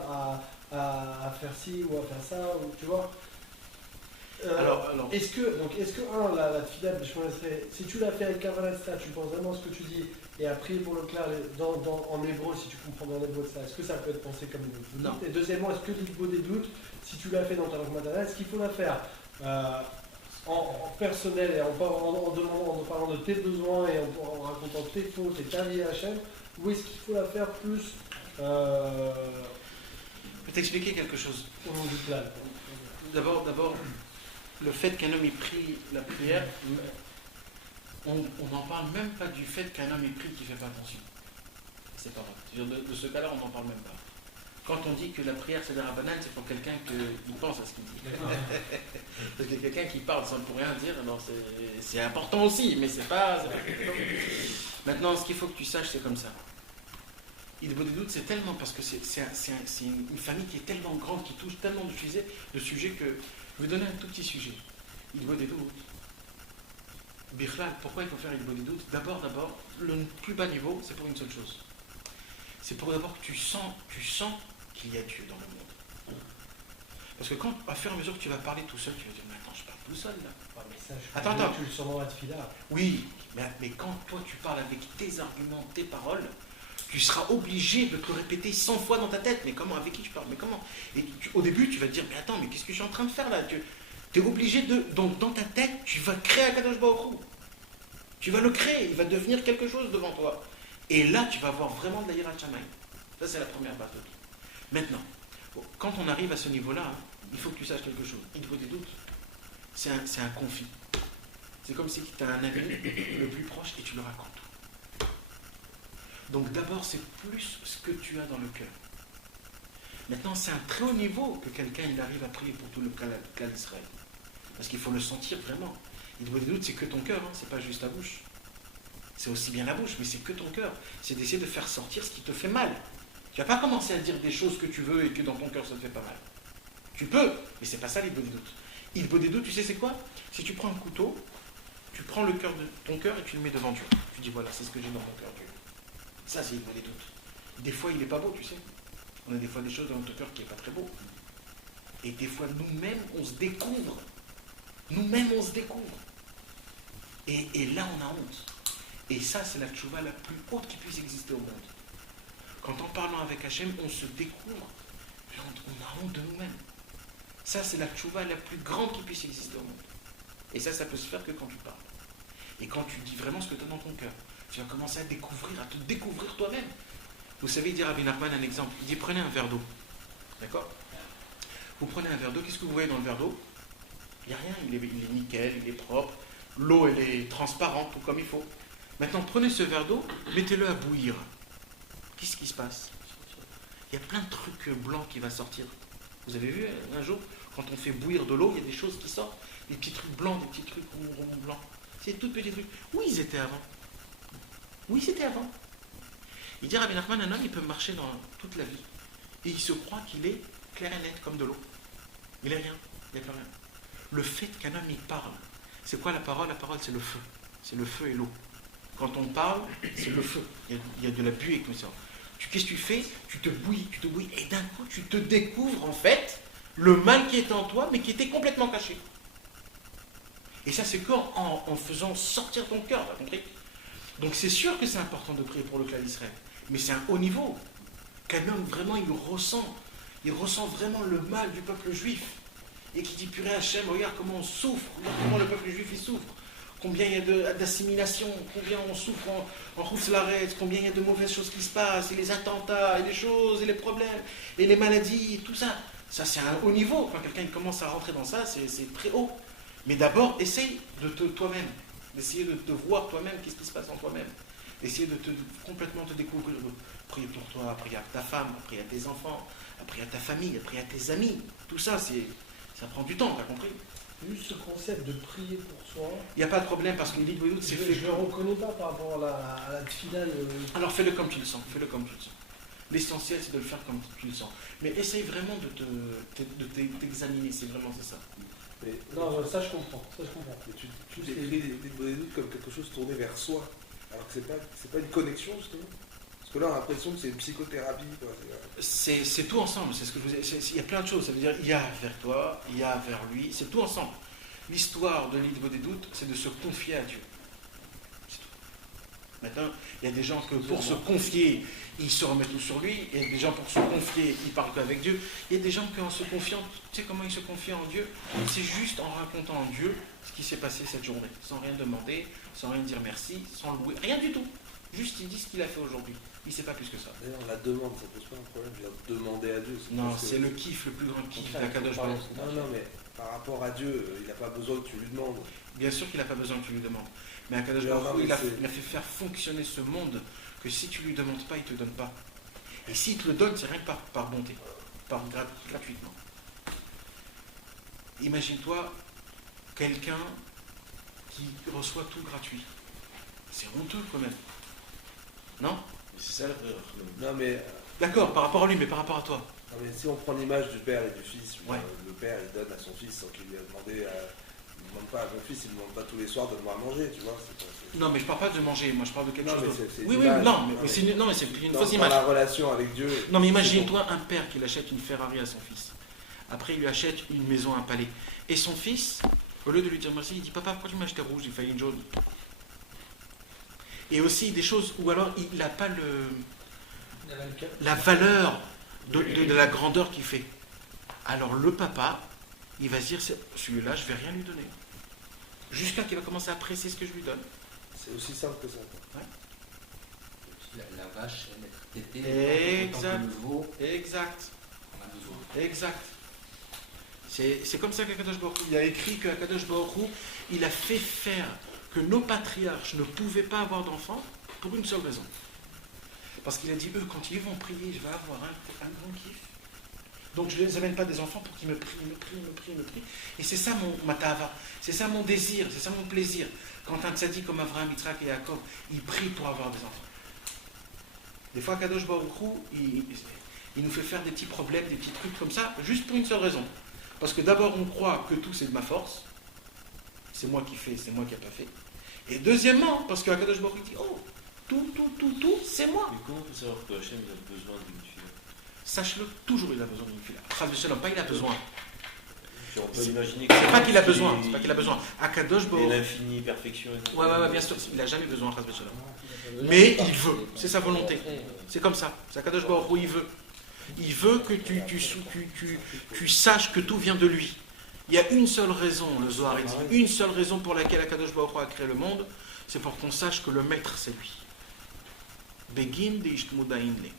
à faire ci ou à faire ça, ou, tu vois. Alors. Est-ce que la tefila de Shemona Esrei, si tu l'as fait avec Kavanah, tu penses vraiment ce que tu dis, et à prier pour le klal en hébreu, si tu comprends dans l'hébreu, est-ce que ça peut être pensé comme une doute? Et deuxièmement, est-ce que l'Hidbout des doutes, si tu l'as fait dans ta langue maternelle, est-ce qu'il faut la faire en personnel et en parlant de tes besoins et en racontant tes fautes et ta vie à Hachem, ou est-ce qu'il faut la faire plus Je vais t'expliquer quelque chose. au nom du klal? D'abord, le fait qu'un homme ait pris la prière, on n'en parle même pas du fait qu'un homme ait pris qui ne fait pas attention. C'est pas vrai. De ce cas-là, on n'en parle même pas. Quand on dit que la prière c'est des Rabbanan, c'est pour quelqu'un qui pense à ce qu'il dit. Parce que quelqu'un qui parle sans pour rien dire, alors c'est important aussi, mais c'est pas. Maintenant, ce qu'il faut que tu saches, c'est comme ça. Hidbout des doutes, c'est tellement parce que c'est une famille qui est tellement grande, qui touche tellement de sujets que. Je vais donner un tout petit sujet. Hidbout des doutes. Bichlal, pourquoi il faut faire Hidbout des doutes? D'abord, le plus bas niveau, c'est pour une seule chose. C'est pour d'abord que tu sens qu'il y a Dieu dans le monde. Parce que quand, à fur et à mesure que tu vas parler tout seul, tu vas dire, mais attends, je parle tout seul là. Ouais, mais ça, Attends. Tu le sens dans la tefila. Oui, mais quand toi tu parles avec tes arguments, tes paroles, tu seras obligé de te le répéter 100 fois dans ta tête. Mais comment? Avec qui tu parles? Mais comment? Et au début, tu vas te dire, mais attends, mais qu'est-ce que je suis en train de faire là? Tu es obligé de... Donc dans ta tête, tu vas créer Akadosh Baruch Hu. Tu vas le créer, il va devenir quelque chose devant toi. Et là, tu vas avoir vraiment de la Yirat Shamayim. Ça, c'est la première base de tout. Maintenant, quand on arrive à ce niveau-là, il faut que tu saches quelque chose. Hidbout des doutes, c'est un conflit. C'est comme si tu as un ami le plus proche et tu le racontes tout. Donc d'abord, c'est plus ce que tu as dans le cœur. Maintenant, c'est un très haut niveau que quelqu'un il arrive à prier pour tout le clan d'Israël. Parce qu'il faut le sentir vraiment. Hidbout des doutes, c'est que ton cœur, hein, c'est pas juste la bouche. C'est aussi bien la bouche, mais c'est que ton cœur. C'est d'essayer de faire sortir ce qui te fait mal. Tu vas pas commencer à dire des choses que tu veux et que dans ton cœur ça te fait pas mal. Tu peux, mais c'est pas ça l'Hidbout des doutes. Hidbout des doutes, tu sais c'est quoi? Si tu prends un couteau, tu prends le cœur de ton cœur et tu le mets devant Dieu. Tu dis voilà, c'est ce que j'ai dans mon cœur, Dieu. Ça c'est Hidbout des doutes. Des fois il est pas beau, tu sais. On a des fois des choses dans notre cœur qui est pas très beau. Et des fois nous-mêmes on se découvre. Nous-mêmes on se découvre. Et là on a honte. Et ça c'est la tchouva la plus haute qui puisse exister au monde. Quand en parlant avec Hachem, on se découvre, on a honte de nous-mêmes. Ça, c'est la tchouva la plus grande qui puisse exister au monde. Et ça peut se faire que quand tu parles. Et quand tu dis vraiment ce que tu as dans ton cœur, tu vas commencer à te découvrir toi-même. Vous savez, il dit Rabbi Nachman un exemple. Il dit, prenez un verre d'eau. D'accord? Vous prenez un verre d'eau, qu'est-ce que vous voyez dans le verre d'eau? Il n'y a rien, il est nickel, il est propre. L'eau, elle est transparente, tout comme il faut. Maintenant, prenez ce verre d'eau, mettez-le à bouillir. Qu'est-ce qui se passe? Il y a plein de trucs blancs qui vont sortir. Vous avez vu un jour, quand on fait bouillir de l'eau, il y a des choses qui sortent. Des petits trucs blancs, des petits trucs ronds blancs. C'est tout petits trucs. Où ils étaient avant? Oui, c'était avant. Il dit Rabbi Nachman, un homme, il peut marcher dans toute la vie. Et il se croit qu'il est clair et net comme de l'eau. Il n'est rien. Il n'y a plus rien. Le fait qu'un homme, il parle. C'est quoi la parole? La parole, c'est le feu. C'est le feu et l'eau. Quand on parle, c'est le feu. Il y a de la buée comme ça. Qu'est-ce que tu fais? Tu te bouilles, et d'un coup, tu te découvres en fait le mal qui était en toi, mais qui était complètement caché. Et ça, c'est en faisant sortir ton cœur, t'as compris? Donc c'est sûr que c'est important de prier pour le clan d'Israël, mais c'est un haut niveau. Qu'un homme vraiment, il ressent vraiment le mal du peuple juif, et qui dit purée Hachem, regarde comment on souffre, regarde comment le peuple juif il souffre. Combien il y a d'assimilation, combien on souffre en Rousselarès, combien il y a de mauvaises choses qui se passent, et les attentats, et les choses, et les problèmes, et les maladies, tout ça. Ça, c'est un haut niveau. Quand quelqu'un commence à rentrer dans ça, c'est très haut. Mais d'abord, essaye de toi-même, d'essayer de te voir toi-même, qu'est-ce qui se passe en toi-même. Essayer de complètement te découvrir. Prier pour toi, prier à ta femme, prier à tes enfants, prier à ta famille, prier à tes amis. Tout ça, ça prend du temps, t'as compris? Juste ce concept de prier pour soi. Il n'y a pas de problème parce que l'idée de c'est fait. Je ne le reconnais pas par rapport à la tfila. Alors fais-le comme tu le sens, fais-le comme tu le sens. L'essentiel, c'est de le faire comme tu le sens. Mais essaye vraiment de t'examiner, c'est vraiment ça. Mais, non, ça je comprends. Mais tu décris les doutes comme quelque chose tourné vers soi. Alors que c'est pas une connexion, justement. Parce que là, on a l'impression que c'est une psychothérapie. C'est tout ensemble, c'est ce que je vous ai. Il y a plein de choses, ça veut dire il y a vers toi, il y a vers lui, c'est tout ensemble. L'histoire de l'île des doutes, c'est de se confier à Dieu. C'est tout. Maintenant, il y a des gens que pour se confier, ils se remettent tout sur lui. Il y a des gens pour se confier, ils parlent qu'avec Dieu. Il y a des gens qui en se confiant, tu sais comment ils se confient en Dieu? C'est juste en racontant en Dieu ce qui s'est passé cette journée, sans rien demander, sans rien dire merci, sans louer, rien du tout. Juste il dit ce qu'il a fait aujourd'hui. Il ne sait pas plus que ça. D'ailleurs, la demande, ça pose pas un problème. Je veux dire, demander à Dieu. Non, c'est le kiff, le plus grand kiff d'Akadosh Baruch Hu. Non, mais par rapport à Dieu, il n'a pas besoin que tu lui demandes. Bien sûr qu'il n'a pas besoin que tu lui demandes. Mais Akadosh Baruch Hu, il a fait faire fonctionner ce monde que si tu lui demandes pas, il ne te donne pas. Et s'il te le donne, c'est rien que par bonté, gratuitement. Imagine-toi quelqu'un qui reçoit tout gratuit. C'est honteux quand même. Non? C'est ça l'erreur. Non, mais. D'accord, par rapport à lui, mais par rapport à toi. Non, mais si on prend l'image du père et du fils, Ouais. Le père il donne à son fils sans qu'il lui a demandé. Il ne demande pas à mon fils, il ne demande pas tous les soirs donne-moi à manger, tu vois. Non, mais je parle pas de manger, moi je parle de quelque chose d'autre. C'est Oui, l'image. non, mais c'est une fausse image. Dans la relation avec Dieu. Non, mais imagine-toi un père qui achète une Ferrari à son fils. Après, il lui achète une maison, un palais. Et son fils, au lieu de lui dire merci, il dit papa, pourquoi tu m'as acheté rouge, il fallait une jaune. Et aussi des choses où alors il n'a pas la valeur de la grandeur qu'il fait. Alors le papa, il va se dire celui-là, je ne vais rien lui donner. Jusqu'à qu'il va commencer à apprécier ce que je lui donne. C'est aussi simple que ça. Ouais. La vache, elle est tétée. Exact. Le veau, Exact. on a besoin. Exact. C'est comme ça qu'Akadosh Baruch Hu, il a écrit qu'Akadosh Baruch Hu, il a fait faire que nos patriarches ne pouvaient pas avoir d'enfants pour une seule raison. Parce qu'il a dit, eux, quand ils vont prier, je vais avoir un grand kiff. Donc je ne les amène pas des enfants pour qu'ils me prient. Et c'est ça mon matava, c'est ça mon désir, c'est ça mon plaisir. Quand un tzaddik comme Avraham, Yitzhak et Yaakov, ils prient pour avoir des enfants. Des fois, Kadosh Baruch Hu, il nous fait faire des petits problèmes, des petits trucs comme ça, juste pour une seule raison. Parce que d'abord, on croit que tout c'est de ma force. C'est moi qui fais, c'est moi qui n'ai pas fait. Et deuxièmement, parce que Kadosh Baruch Hu dit, oh, tout, c'est moi. Mais comment on peut savoir que Hachem il a besoin d'une fille? Sache-le, toujours il a besoin d'une fille. Chas v'shalom, pas il a besoin. On peut imaginer C'est pas qu'il a besoin, c'est pas qu'il a besoin. Akadosh Baruch Hu. L'infini perfection. Ouais, bien sûr, il n'a jamais besoin, Chas v'shalom. Mais il veut, c'est sa volonté. C'est comme ça. C'est Akadosh Baruch Hu, il veut. Il veut que tu saches que tout vient de lui. Il y a une seule raison, le Zohar dit, une seule raison pour laquelle Akadosh Baruch Hu a créé le monde, c'est pour qu'on sache que le maître, c'est lui. Begin de Ishtmudain le.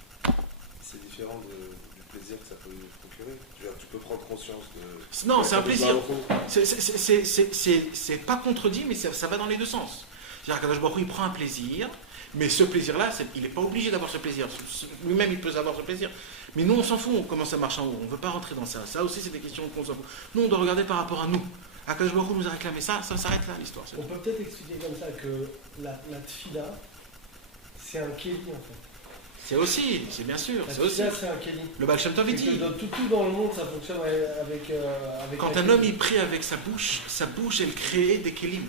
C'est différent du plaisir que ça peut procurer. Tu peux prendre conscience de. Non, c'est un plaisir. C'est pas contredit, mais ça va dans les deux sens. C'est-à-dire qu'Akadosh Baruch Hu, il prend un plaisir, mais ce plaisir-là, il n'est pas obligé d'avoir ce plaisir. Lui-même, il peut avoir ce plaisir. Mais nous, on s'en fout comment ça marche en haut. On ne veut pas rentrer dans ça. Ça aussi, c'est des questions qu'on s'en fout. Nous, on doit regarder par rapport à nous. Akadosh Baruch Hu nous a réclamé ça s'arrête là, l'histoire. On peut peut-être expliquer comme ça que la tfila, c'est un kéli en fait. C'est aussi, c'est bien sûr. La C'est aussi. tfila, c'est un kéli. Le Baal Shem Tov, il dit. Tout dans le monde, ça fonctionne avec Quand un homme, il prie avec sa bouche, elle crée des kélim.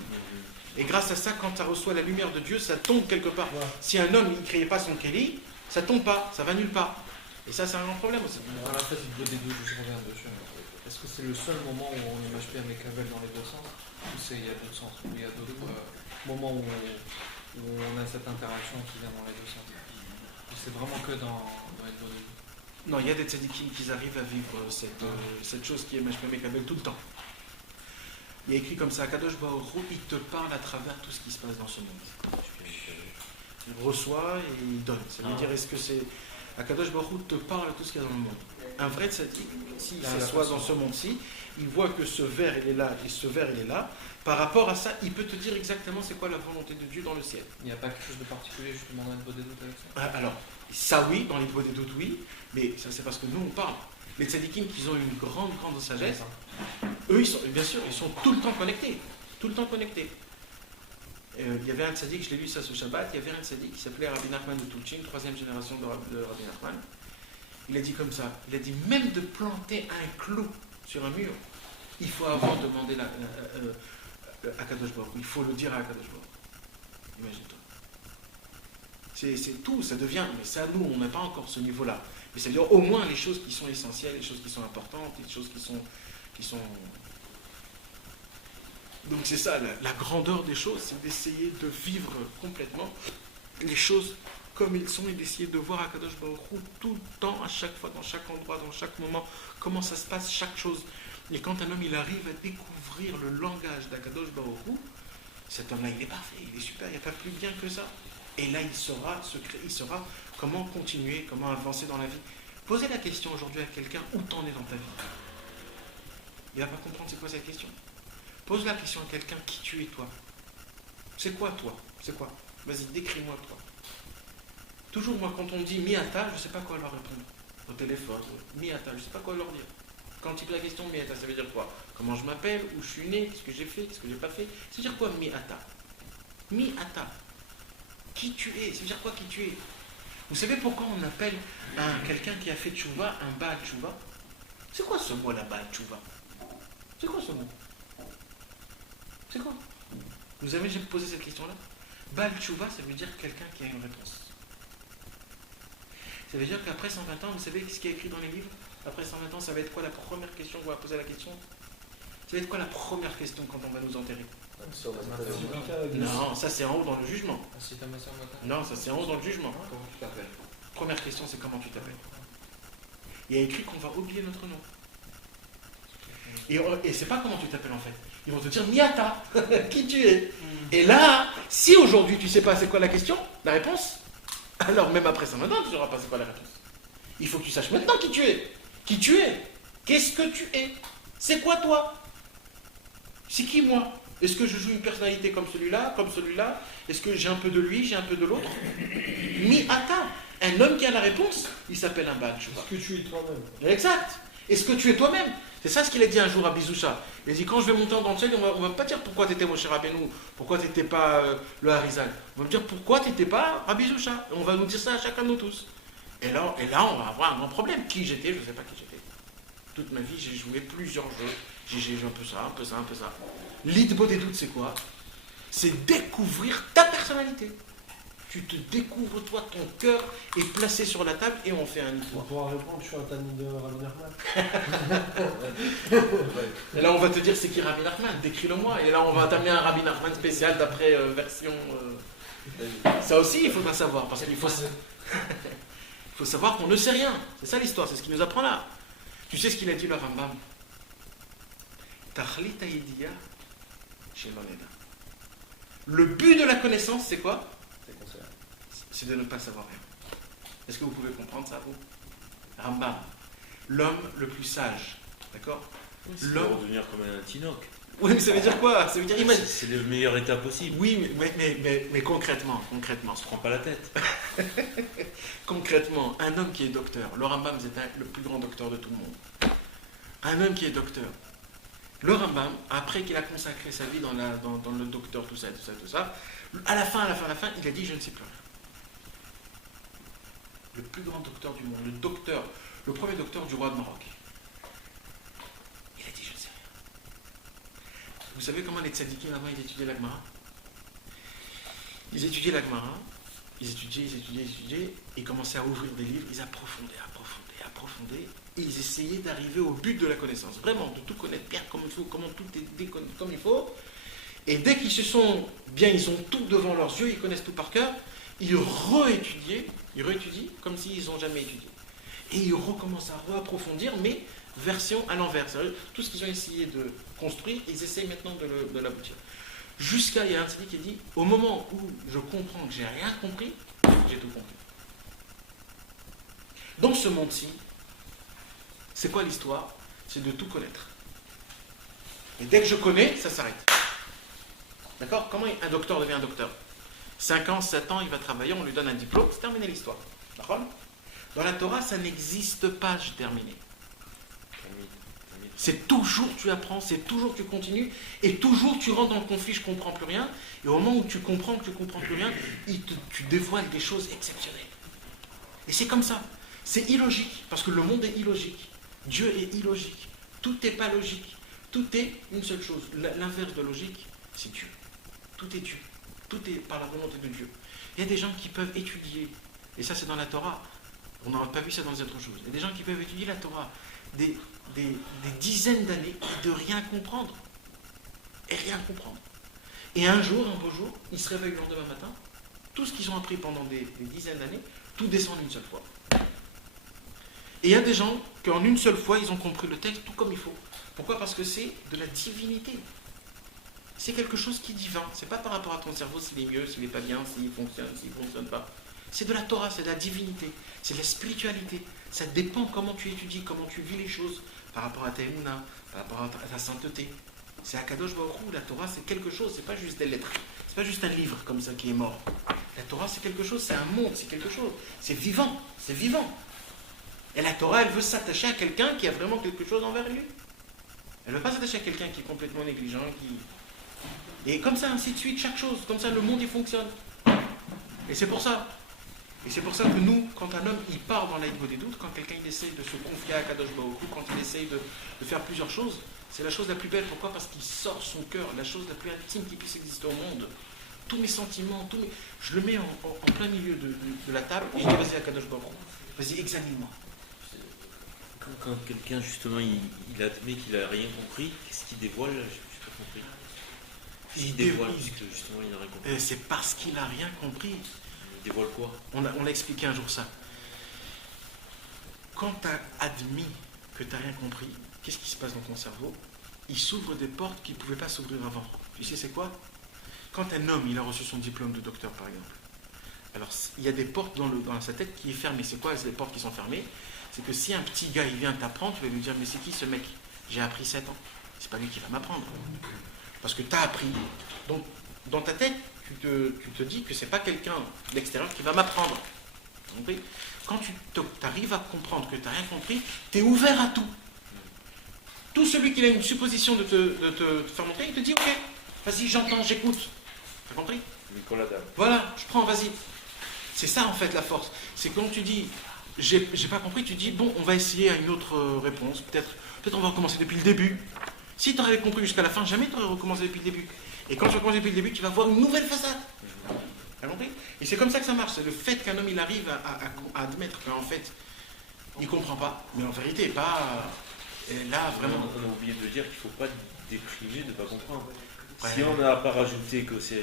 Et grâce à ça, quand ça reçoit la lumière de Dieu, ça tombe quelque part. Ouais. Si un homme, il ne créait pas son kéli, ça tombe pas, ça va nulle part. Et ça, c'est un grand problème aussi. Alors la phase du des doutes, je reviens dessus. Est-ce que c'est le seul moment où on image bien avec Abel dans les deux sens? Ou il y a d'autres sens? Ou il y a d'autres moments où on a cette interaction qui vient dans les deux sens? Ou c'est vraiment que dans les deux? Non, il y a des tzadikim qui arrivent à vivre cette chose qui est Meshpem et Kabel tout le temps. Il y a écrit comme ça, Kadosh Baruch Hu, il te parle à travers tout ce qui se passe dans ce monde. Il reçoit et il donne. Ça veut dire, est-ce que c'est... Akadosh Baruch Hu te parle de tout ce qu'il y a dans le monde. Un vrai tzaddik, s'il Là, s'assoit la dans ce monde-ci, il voit que ce verre il est là et ce verre il est là. Par rapport à ça, il peut te dire exactement c'est quoi la volonté de Dieu dans le ciel. Il n'y a pas quelque chose de particulier justement dans le des doutes avec ça. Alors, ça oui, dans les des doutes oui, mais ça c'est parce que nous on parle. Les tzaddikim qui ont une grande sagesse, eux ils sont, bien sûr, ils sont tout le temps connectés. Tout le temps connectés. Il y avait un tzaddik, je l'ai lu ça ce Shabbat, il y avait un tzaddik qui s'appelait Rabbi Nachman de Tulchin, 3e génération de Rabbi Nachman. Il a dit comme ça, il a dit même de planter un clou sur un mur, il faut avant demander à Kadosh Baruch Hu, il faut le dire à Kadosh Baruch Hu. Imagine-toi. C'est tout, ça devient, mais ça nous, on n'a pas encore ce niveau-là. Mais ça veut dire au moins les choses qui sont essentielles, les choses qui sont importantes, les choses qui sont... Donc c'est ça, la grandeur des choses, c'est d'essayer de vivre complètement les choses comme ils sont et d'essayer de voir Akadosh Baruch Hu tout le temps, à chaque fois, dans chaque endroit, dans chaque moment, comment ça se passe, chaque chose. Et quand un homme il arrive à découvrir le langage d'Akadosh Baruch Hu, cet homme-là il est parfait, il est super, il n'y a pas plus bien que ça. Et là il saura comment continuer, comment avancer dans la vie. Posez la question aujourd'hui à quelqu'un, où t'en es dans ta vie? Il ne va pas comprendre c'est quoi cette question. Pose la question à quelqu'un, qui tu es toi? C'est quoi toi? C'est quoi? Vas-y, décris-moi toi. Toujours moi, quand on me dit Miata, je ne sais pas quoi leur répondre. Au téléphone, Miata, je ne sais pas quoi leur dire. Quand tu poses la question Miata, ça veut dire quoi? Comment je m'appelle? Où je suis né? Qu'est-ce que j'ai fait? Qu'est-ce que j'ai pas fait? Ça veut dire quoi Miata? Miata. Qui tu es? Ça veut dire quoi qui tu es? Vous savez pourquoi on appelle quelqu'un qui a fait tchouva un Baal tchouva? C'est quoi ce mot-là, Baal tchouva? C'est quoi ce mot? C'est quoi? Vous avez jamais posé cette question-là? Baal tchouva, ça veut dire quelqu'un qui a une réponse. Ça veut dire qu'après 120 ans, vous savez ce qui est écrit dans les livres? Après 120 ans, ça va être quoi la première question qu'on va poser la question? Ça va être quoi la première question quand on va nous enterrer? Non, ça c'est en haut dans le jugement. Non, ça c'est en haut dans le jugement. Comment tu t'appelles? Première question, c'est comment tu t'appelles? Il y a écrit qu'on va oublier notre nom. Et c'est pas comment tu t'appelles en fait. Ils vont te dire Miata, qui tu es. Et là, si aujourd'hui tu sais pas c'est quoi la question, la réponse, alors même après 120 ans, tu ne sauras pas c'est quoi la réponse. Il faut que tu saches maintenant qui tu es. Qui tu es? Qu'est-ce que tu es? C'est quoi toi? C'est qui moi? Est-ce que je joue une personnalité comme celui-là, comme celui-là? Est-ce que j'ai un peu de lui, j'ai un peu de l'autre? Miata. Un homme qui a la réponse, il s'appelle un Baal Tchouva. Est-ce que tu es toi-même? Exact. Est-ce que tu es toi-même? C'est ça ce qu'il a dit un jour à Bizoucha. Il a dit quand je vais monter dans le ciel, on ne va pas dire pourquoi tu étais Moshe Rabbeinu, pourquoi tu n'étais pas le Harizal. On va me dire pourquoi tu n'étais pas Rabbi Bizoucha. On va nous dire ça à chacun de nous tous. Et là, on va avoir un grand problème. Qui j'étais? Je ne sais pas qui j'étais. Toute ma vie, j'ai joué plusieurs jeux. J'ai joué un peu ça, un peu ça, un peu ça. L'idée des doutes, c'est quoi? C'est découvrir ta personnalité. Tu te découvres, toi, ton cœur est placé sur la table et on fait un On histoire. pourra répondre, je suis un Tani de Rabbi Nachman. Et là, on va te dire c'est qui Rabbi Nachman, décris-le-moi. Et là, on va t'amener un Rabbi Nachman spécial d'après version. Ça aussi, il faudra savoir, parce qu'il faut, il faut savoir qu'on ne sait rien. C'est ça l'histoire, c'est ce qu'il nous apprend là. Tu sais ce qu'il a dit le Rambam? Tachlit ha'idiya shelo neda. Le but de la connaissance, c'est quoi? C'est de ne pas savoir rien. Est-ce que vous pouvez comprendre ça, vous? Rambam, l'homme le plus sage, d'accord? C'est pour devenir comme un Tinoc. Oui, mais ça veut dire quoi? Ça veut dire imagine. C'est le meilleur état possible. Oui, mais concrètement, On se prend pas la tête. concrètement, un homme qui est docteur, le Rambam c'est le plus grand docteur de tout le monde. Un homme qui est docteur. Le Rambam, après qu'il a consacré sa vie dans le docteur, tout ça, à la fin, il a dit je ne sais plus rien. Le plus grand docteur du monde, le premier docteur du roi de Maroc. Il a dit je ne sais rien. Vous savez comment les tzadikim avant ils étudiaient la Gemara? Ils étudiaient la Gemara, ils étudiaient, ils commençaient à ouvrir des livres, ils approfondaient, et ils essayaient d'arriver au but de la connaissance, vraiment, de tout connaître bien comme il faut, comment tout est comme il faut. Et dès qu'ils se sont bien, ils ont tout devant leurs yeux, ils connaissent tout par cœur, ils réétudient comme s'ils n'ont jamais étudié. Et ils recommencent à réapprofondir, mais version à l'envers. Tout ce qu'ils ont essayé de construire, ils essayent maintenant de l'aboutir. Jusqu'à, il y a un tzaddik qui dit, au moment où je comprends que j'ai rien compris, j'ai tout compris. Dans ce monde-ci, c'est quoi l'histoire? C'est de tout connaître. Et dès que je connais, ça s'arrête. D'accord? Comment un docteur devient un docteur? 5 ans, 7 ans, il va travailler, on lui donne un diplôme, c'est terminé l'histoire. D'accord? Dans la Torah, ça n'existe pas, j'ai terminé. C'est toujours tu apprends, c'est toujours tu continues, et toujours tu rentres dans le conflit, je ne comprends plus rien, et au moment où tu comprends que tu ne comprends plus rien, tu dévoiles des choses exceptionnelles. Et c'est comme ça. C'est illogique, parce que le monde est illogique. Dieu est illogique. Tout n'est pas logique. Tout est une seule chose. L'inverse de logique, c'est Dieu. Tout est Dieu. Tout est par la volonté de Dieu. Il y a des gens qui peuvent étudier, et ça c'est dans la Torah, on n'aurait pas vu ça dans les autres choses. Il y a des gens qui peuvent étudier la Torah des dizaines d'années et de rien comprendre. Et rien comprendre. Et un jour, un beau jour, ils se réveillent le lendemain matin, tout ce qu'ils ont appris pendant des dizaines d'années, tout descend d'une seule fois. Et il y a des gens qu'en une seule fois, ils ont compris le texte tout comme il faut. Pourquoi? Parce que c'est de la divinité. C'est quelque chose qui est divin. C'est pas par rapport à ton cerveau s'il est mieux, s'il n'est pas bien, s'il fonctionne, s'il ne fonctionne pas. C'est de la Torah, c'est de la divinité, c'est de la spiritualité. Ça dépend comment tu étudies, comment tu vis les choses, par rapport à ta émouna, par rapport à ta sainteté. C'est Akadosh Baruch Hu, la Torah c'est quelque chose, c'est pas juste des lettres, c'est pas juste un livre comme ça qui est mort. La Torah c'est quelque chose, c'est un monde, c'est quelque chose, c'est vivant, c'est vivant. Et la Torah elle veut s'attacher à quelqu'un qui a vraiment quelque chose envers lui. Elle ne veut pas s'attacher à quelqu'un qui est complètement négligent, Et comme ça, ainsi de suite, chaque chose, comme ça le monde il fonctionne. Et c'est pour ça. Et c'est pour ça que nous, quand un homme il part dans l'aïd des doutes, quand quelqu'un il essaye de se confier à Kadosh Baruch Hu, quand il essaye de faire plusieurs choses, c'est la chose la plus belle. Pourquoi? Parce qu'il sort son cœur, la chose la plus intime qui puisse exister au monde. Tous mes sentiments, je le mets en plein milieu de la table et je dis vas-y à Kadosh Baruch Hu, vas-y examine-moi. Quand quelqu'un justement il admet qu'il n'a rien compris, qu'est-ce qu'il dévoile? Je n'ai pas compris. Il dévoile puisque justement il n'a rien compris. C'est parce qu'il n'a rien compris. Il dévoile quoi? On a expliqué un jour ça. Quand tu as admis que tu n'as rien compris, qu'est-ce qui se passe dans ton cerveau? Il s'ouvre des portes qui ne pouvaient pas s'ouvrir avant. Tu sais c'est quoi? Quand un homme il a reçu son diplôme de docteur par exemple, alors il y a des portes dans sa tête qui est fermée. C'est quoi les portes qui sont fermées? C'est que si un petit gars il vient t'apprendre, tu vas lui dire mais c'est qui ce mec? J'ai appris 7 ans. C'est pas lui qui va m'apprendre. Parce que tu as appris. Donc dans ta tête, tu te dis que c'est pas quelqu'un d'extérieur qui va m'apprendre. Quand tu arrives à comprendre que tu n'as rien compris, tu es ouvert à tout. Tout celui qui a une supposition de te faire montrer, il te dit ok, vas-y j'entends, j'écoute. T'as compris? Voilà, je prends, vas-y. C'est ça en fait la force. C'est quand tu dis j'ai pas compris, tu dis bon on va essayer à une autre réponse, peut-être on va recommencer depuis le début. Si tu aurais compris jusqu'à la fin, jamais tu aurais recommencé depuis le début. Et quand tu recommences depuis le début, tu vas voir une nouvelle façade. T'as compris? Et c'est comme ça que ça marche. C'est le fait qu'un homme il arrive à admettre qu'en fait il comprend pas, mais en vérité pas. Là vraiment. On a oublié de dire qu'il ne faut pas déprimer de ne pas comprendre. Ouais. Si on n'a pas rajouté que c'est.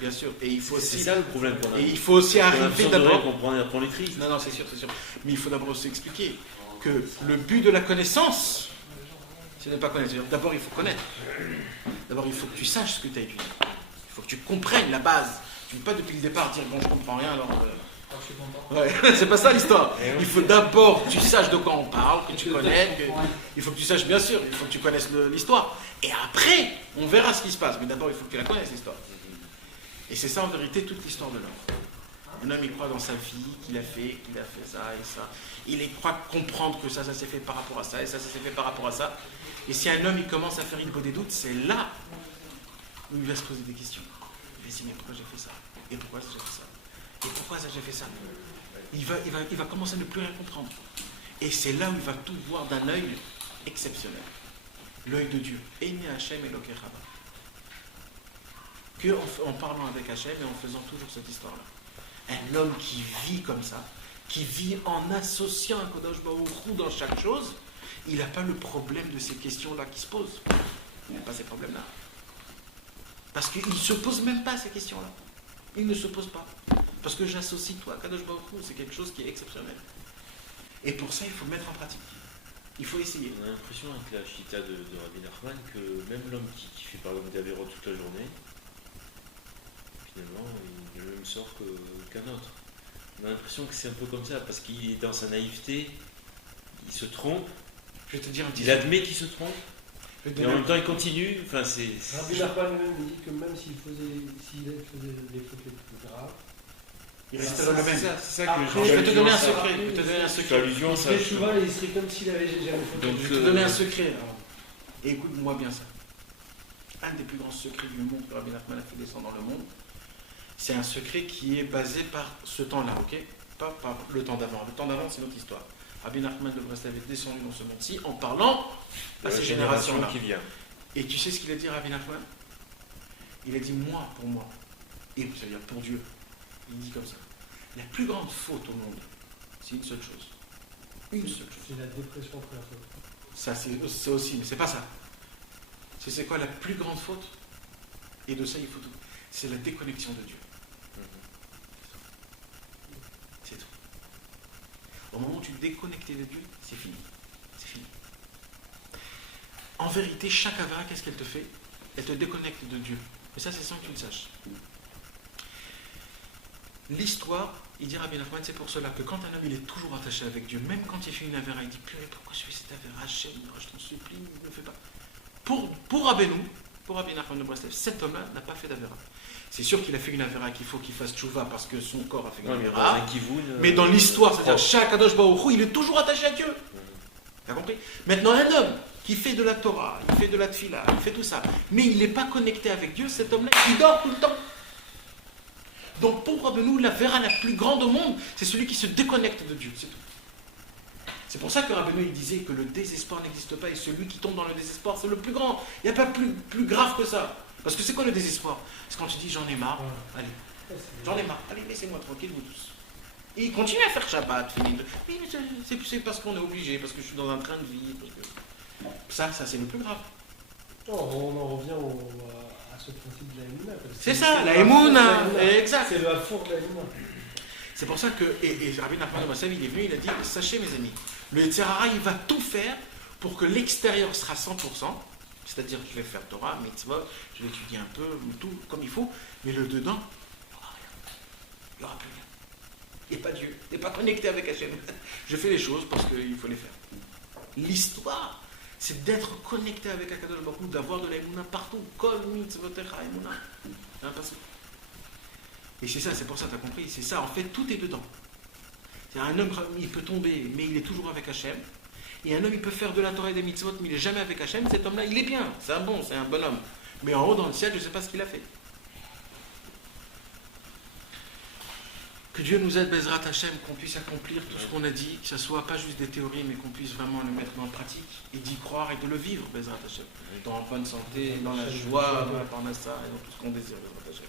Bien sûr. Et il faut aussi. C'est ça le problème qu'on a. Et il faut aussi arriver d'abord. On prend les crises. Non, c'est sûr. Mais il faut d'abord aussi expliquer que le but de la connaissance, c'est de ne pas connaître. D'abord, il faut connaître. D'abord, il faut que tu saches ce que tu as étudié. Il faut que tu comprennes la base. Tu ne peux pas depuis le départ dire bon, je comprends rien, alors. Ouais, c'est pas ça l'histoire. Il faut d'abord que tu saches de quoi on parle, que tu connaisses. Il faut que tu saches, bien sûr, il faut que tu connaisses l'histoire. Et après, on verra ce qui se passe. Mais d'abord, il faut que tu la connaisses, l'histoire. Et c'est ça en vérité toute l'histoire de l'homme. Un homme il croit dans sa vie, qu'il a fait ça et ça. Il croit comprendre que ça s'est fait par rapport à ça et ça s'est fait par rapport à ça. Et si un homme il commence à faire une des doutes, c'est là où il va se poser des questions. Il va se dire mais pourquoi j'ai fait ça? Et pourquoi j'ai fait ça? Et pourquoi ça j'ai fait ça? Il va commencer à ne plus rien comprendre. Et c'est là où il va tout voir d'un œil exceptionnel. L'œil de Dieu. Aimé Hachem et Lokechaba. En parlant avec Hachem et en faisant toujours cette histoire-là. Un homme qui vit comme ça, qui vit en associant un Kodosh Baruch Hu dans chaque chose, il n'a pas le problème de ces questions-là qui se posent. Il n'a pas ces problèmes-là. Parce qu'il ne se pose même pas ces questions-là. Il ne se pose pas. Parce que j'associe toi à Kadosh Baruch Hu, c'est quelque chose qui est exceptionnel. Et pour ça, il faut le mettre en pratique. Il faut essayer. On a l'impression avec la chita de Rabbi Nachman que même l'homme qui fait par exemple des avérotes toute la journée, finalement, il a le même sort qu'un autre. On a l'impression que c'est un peu comme ça, parce qu'il est dans sa naïveté, il se trompe, Je vais te dire un petit il admet qu'il se trompe, Je vais te et en donner même temps il continue. Enfin, c'est. Rabbi Nachman lui-même dit que même s'il faisait des fautes les plus graves, il reste dans le même. C'est ça Après, Je vais te donner un ça, secret. après, Je vais te donner un Je fais secret. allusion à il ça. serait cheval et il serait comme s'il avait jamais fait Donc, Je vais te donner un secret. alors. Et écoute-moi bien ça. Un des plus grands secrets du monde que Rabbi Nachman a fait descendre dans le monde, c'est un secret qui est basé par ce temps-là, ok? Pas par le temps d'avant. Le temps d'avant, c'est notre histoire. Rabbi Nachman de Breslev est descendu dans ce monde-ci en parlant à ces générations-là. qui vient. Et tu sais ce qu'il a dit, Rabbi Nachman? Il a dit moi pour moi. Et ça veut dire pour Dieu. Il dit comme ça. La plus grande faute au monde, c'est une seule chose. Une seule chose. c'est la dépression après la faute. Ça, c'est aussi, mais c'est pas ça. C'est quoi la plus grande faute? Et de ça, il faut tout. C'est la déconnexion de Dieu. C'est tout. Au moment où tu es déconnecté de Dieu, c'est fini. C'est fini. En vérité, chaque avera, qu'est-ce qu'elle te fait? Elle te déconnecte de Dieu. Mais ça, c'est sans que tu le saches. L'histoire, il dit Rabbi Nachman, c'est pour cela que quand un homme il est toujours attaché avec Dieu, même quand il fait une avera, il dit purée, pourquoi je fais cette avera? Hachem, je t'en supplie, ne le fais pas. Pour Rabbi Nachman de Breslev, cet homme-là n'a pas fait d'avera. C'est sûr qu'il a fait une avera qu'il faut qu'il fasse tchouva parce que son corps a fait une avera. Mais dans l'histoire, c'est-à-dire chaque Kadosh Baruch Hu, il est toujours attaché à Dieu. T'as compris? Maintenant, un homme qui fait de la Torah, il fait de la Tfila, il fait tout ça, mais il n'est pas connecté avec Dieu, cet homme-là, il dort tout le temps. Donc pour nous, la vera la plus grande au monde, c'est celui qui se déconnecte de Dieu, c'est tout. C'est pour ça que Rabbeinu il disait que le désespoir n'existe pas et celui qui tombe dans le désespoir, c'est le plus grand. Il n'y a pas plus grave que ça. Parce que c'est quoi le désespoir? C'est quand tu dis j'en ai marre, allez, j'en ai marre, allez laissez-moi tranquille vous tous. Et il continue à faire Shabbat, finit. Mais c'est parce qu'on est obligé, parce que je suis dans un train de vie. Parce que... Ça c'est le plus grave. Non, on en revient à ce principe de la Emouna. C'est ça, la Emouna, exact. C'est la force de la Emouna. C'est pour ça que, et Rabbi Nachman de Breslev, il est venu, il a dit, sachez mes amis, le Yetzer Hara, il va tout faire pour que l'extérieur sera 100%, c'est-à-dire que je vais faire Torah, mitzvot, je vais étudier un peu, tout comme il faut, mais le dedans, il n'y aura rien. Il n'y aura plus rien. Il n'y a pas Dieu, il n'est pas connecté avec Hachem. Je fais les choses parce qu'il faut les faire. L'histoire, c'est d'être connecté avec Akadosh Baruch Hu, d'avoir de la Emouna partout, kol mitzvotecha Emouna. C'est un passage. Et c'est ça, c'est pour ça, tu as compris, c'est ça, en fait, tout est dedans. Un homme, il peut tomber, mais il est toujours avec Hachem. Et un homme, il peut faire de la Torah et des mitzvot, mais il n'est jamais avec Hachem. Cet homme-là, il est bien, c'est un bon homme. Mais en haut, dans le ciel, je ne sais pas ce qu'il a fait. Que Dieu nous aide, Bezrat Hachem, qu'on puisse accomplir tout ce qu'on a dit, que ce ne soit pas juste des théories, mais qu'on puisse vraiment le mettre en pratique, et d'y croire et de le vivre, Bezrat Hachem. Dans la bonne santé, dans la joie, dans la parnassa, et dans tout ce qu'on désire, Bezrat Hachem.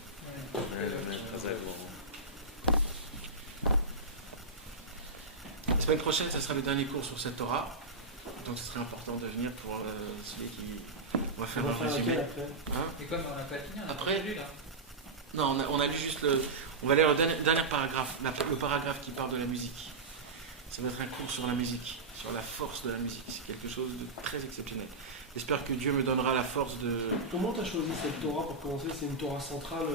La semaine prochaine, ça sera le dernier cours sur cette Torah. Donc ce serait important de venir pour celui qui... On va faire un résumé. Hein? Et comme on n'a pas fini, on a Après, lu là. Non, on a lu juste le... On va lire le dernier paragraphe, le paragraphe qui parle de la musique. Ça va être un cours sur la musique, sur la force de la musique. C'est quelque chose de très exceptionnel. J'espère que Dieu me donnera la force de... Comment tu as choisi cette Torah pour commencer? C'est une Torah centrale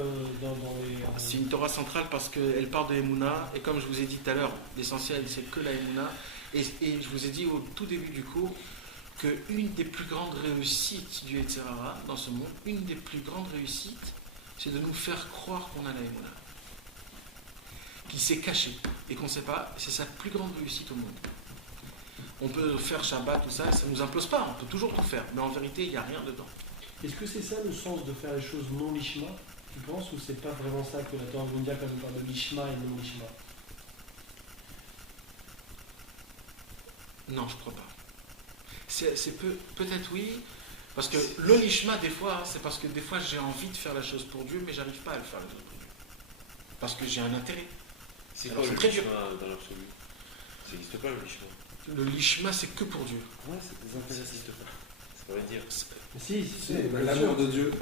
dans les... C'est une Torah centrale parce qu'elle parle de Emouna. Et comme je vous ai dit tout à l'heure, l'essentiel, c'est que la Emouna. Et je vous ai dit au tout début du cours qu'une des plus grandes réussites du Yetzer Hara dans ce monde, une des plus grandes réussites, c'est de nous faire croire qu'on a la Emouna. Qui s'est caché et qu'on ne sait pas, c'est sa plus grande réussite au monde. On peut faire Shabbat, tout ça, ça ne nous impose pas, on peut toujours tout faire, mais en vérité, il n'y a rien dedans. Est-ce que c'est ça le sens de faire les choses non lishma, tu penses, ou c'est pas vraiment ça que la Torah veut dire quand on parle de lishma et non lishma? Non, je ne crois pas. C'est peut-être oui, parce que le lishma, des fois, c'est parce que des fois j'ai envie de faire la chose pour Dieu, mais j'arrive pas à le faire la chose pour Dieu. Parce que j'ai un intérêt. C'est quoi le lishma dans l'absolu? Ça n'existe pas le lishma. Le lishma, c'est que pour Dieu. Ouais, c'est désintéressé. Ça n'existe pas. Ça veut dire. Si, C'est l'amour de Dieu.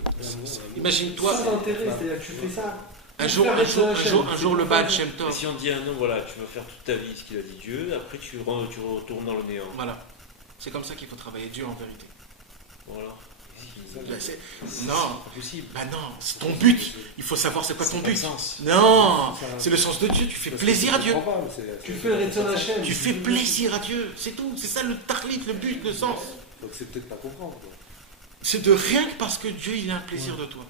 Imagine-toi. Sans intérêt, c'est-à-dire que tu fais ça. Un jour, le Baal Shem Tov. Si on dit à un homme, voilà, tu vas faire toute ta vie ce qu'il a dit Dieu, après tu retournes dans le néant. Voilà. C'est comme ça qu'il faut travailler Dieu en vérité. Voilà. Non, pas possible. bah non, c'est ton but. Il faut savoir c'est quoi ton but. Sens. Non, c'est le sens de Dieu. Tu fais plaisir à Dieu. Tu fais Retzon Hashem. Tu fais plaisir à Dieu. C'est tout. C'est ça le tarlit, le but, le sens. Donc c'est peut-être pas comprendre. Quoi. C'est de rien que parce que Dieu il a un plaisir de toi.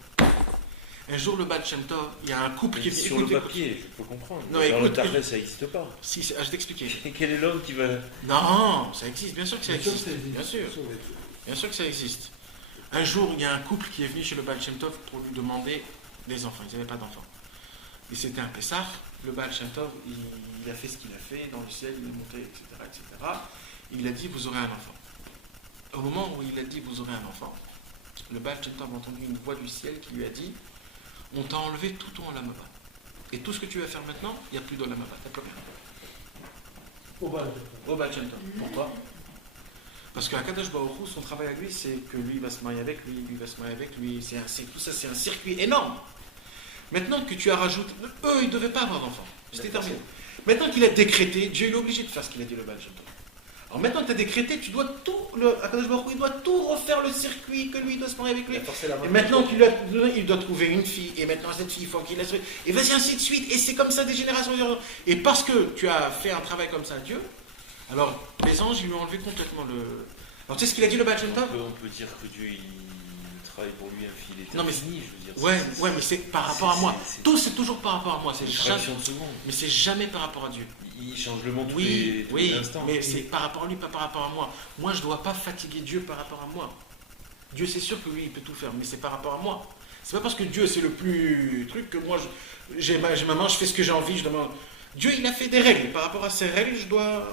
Un jour le Baal Shem Tov, il y a un couple qui est Sur le papier, je peux comprendre. Non, Dans écoute, le tarlet, ça n'existe pas. Si, je vais t'expliquer. Quel est l'homme qui va... Non, ça existe, bien sûr que ça Bien sûr existe. que ça existe. Bien sûr. Bien sûr que ça existe. Un jour, il y a un couple qui est venu chez le Baal Shem Tov pour lui demander des enfants. Ils n'avaient pas d'enfants. Et c'était un Pessah. Le Baal Shem Tov, il a fait ce qu'il a fait dans le ciel, il est monté, etc., etc. Il a dit, vous aurez un enfant. Au moment où il a dit, vous aurez un enfant, le Baal Shem Tov a entendu une voix du ciel qui lui a dit, on t'a enlevé tout ton Olam Haba. Et tout ce que tu vas faire maintenant, il n'y a plus d'Olam Haba. T'as plus rien. Au Baal Shem Tov. Pourquoi? Parce qu'à Kadosh Baruch Hu, son travail à lui, c'est que lui va se marier avec lui, lui va se marier avec lui. Tout ça, c'est un circuit énorme. Maintenant que tu as rajouté, eux, ils ne devaient pas avoir d'enfants. C'était terminé. Maintenant qu'il a décrété, Dieu est obligé de faire ce qu'il a dit le Baal Shem Tov. Alors maintenant que tu as décrété, tu dois tout, Akadosh Baruch Hu, il doit tout refaire le circuit, que lui doit se marier avec lui. Et maintenant il doit trouver une fille, et maintenant cette fille, il faut qu'il laisse. Et vas-y, ainsi de suite. Et c'est comme ça des générations. Et parce que tu as fait un travail comme ça à Dieu, alors les anges, ils lui ont enlevé complètement le. Alors tu sais ce qu'il a dit le Baal Shem Tov? On peut dire que Dieu, il travaille pour lui un fil éternel. Non, mais fini, je veux dire. Ouais, mais c'est par rapport à moi. Tout, c'est toujours par rapport à moi. C'est une jamais. fraction de seconde. Mais c'est jamais par rapport à Dieu. Il change le monde tous Oui, les instants. mais c'est par rapport à lui, pas par rapport à moi. Moi, je ne dois pas fatiguer Dieu par rapport à moi. Dieu, c'est sûr que lui, il peut tout faire, mais c'est par rapport à moi. C'est pas parce que Dieu, c'est le plus truc que moi, j'ai ma main, je fais ce que j'ai envie. Dieu, il a fait des règles. Par rapport à ces règles, je dois.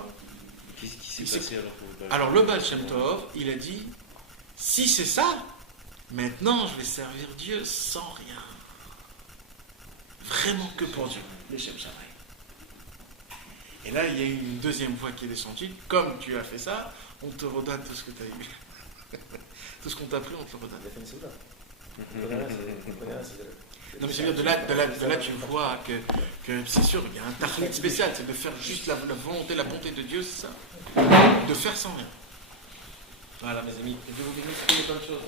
Qu'est-ce qui s'est passé alors pour le Baal? Alors, le Baal Shem Tov, il a dit, si c'est ça, maintenant, je vais servir Dieu sans rien. Vraiment que pour Dieu. Les Shem Shammai. Et là, il y a une deuxième voix qui est descendue. Comme tu as fait ça, on te redonne tout ce que tu as eu. Tout ce qu'on t'a pris, on te le redonne. Non, mais c'est-à-dire, de là, tu vois que c'est sûr, il y a un tarlit spécial, c'est de faire juste la volonté, la bonté de Dieu, c'est ça. De faire sans rien. Voilà, mes amis. Et je vous dis, c'est plein de choses.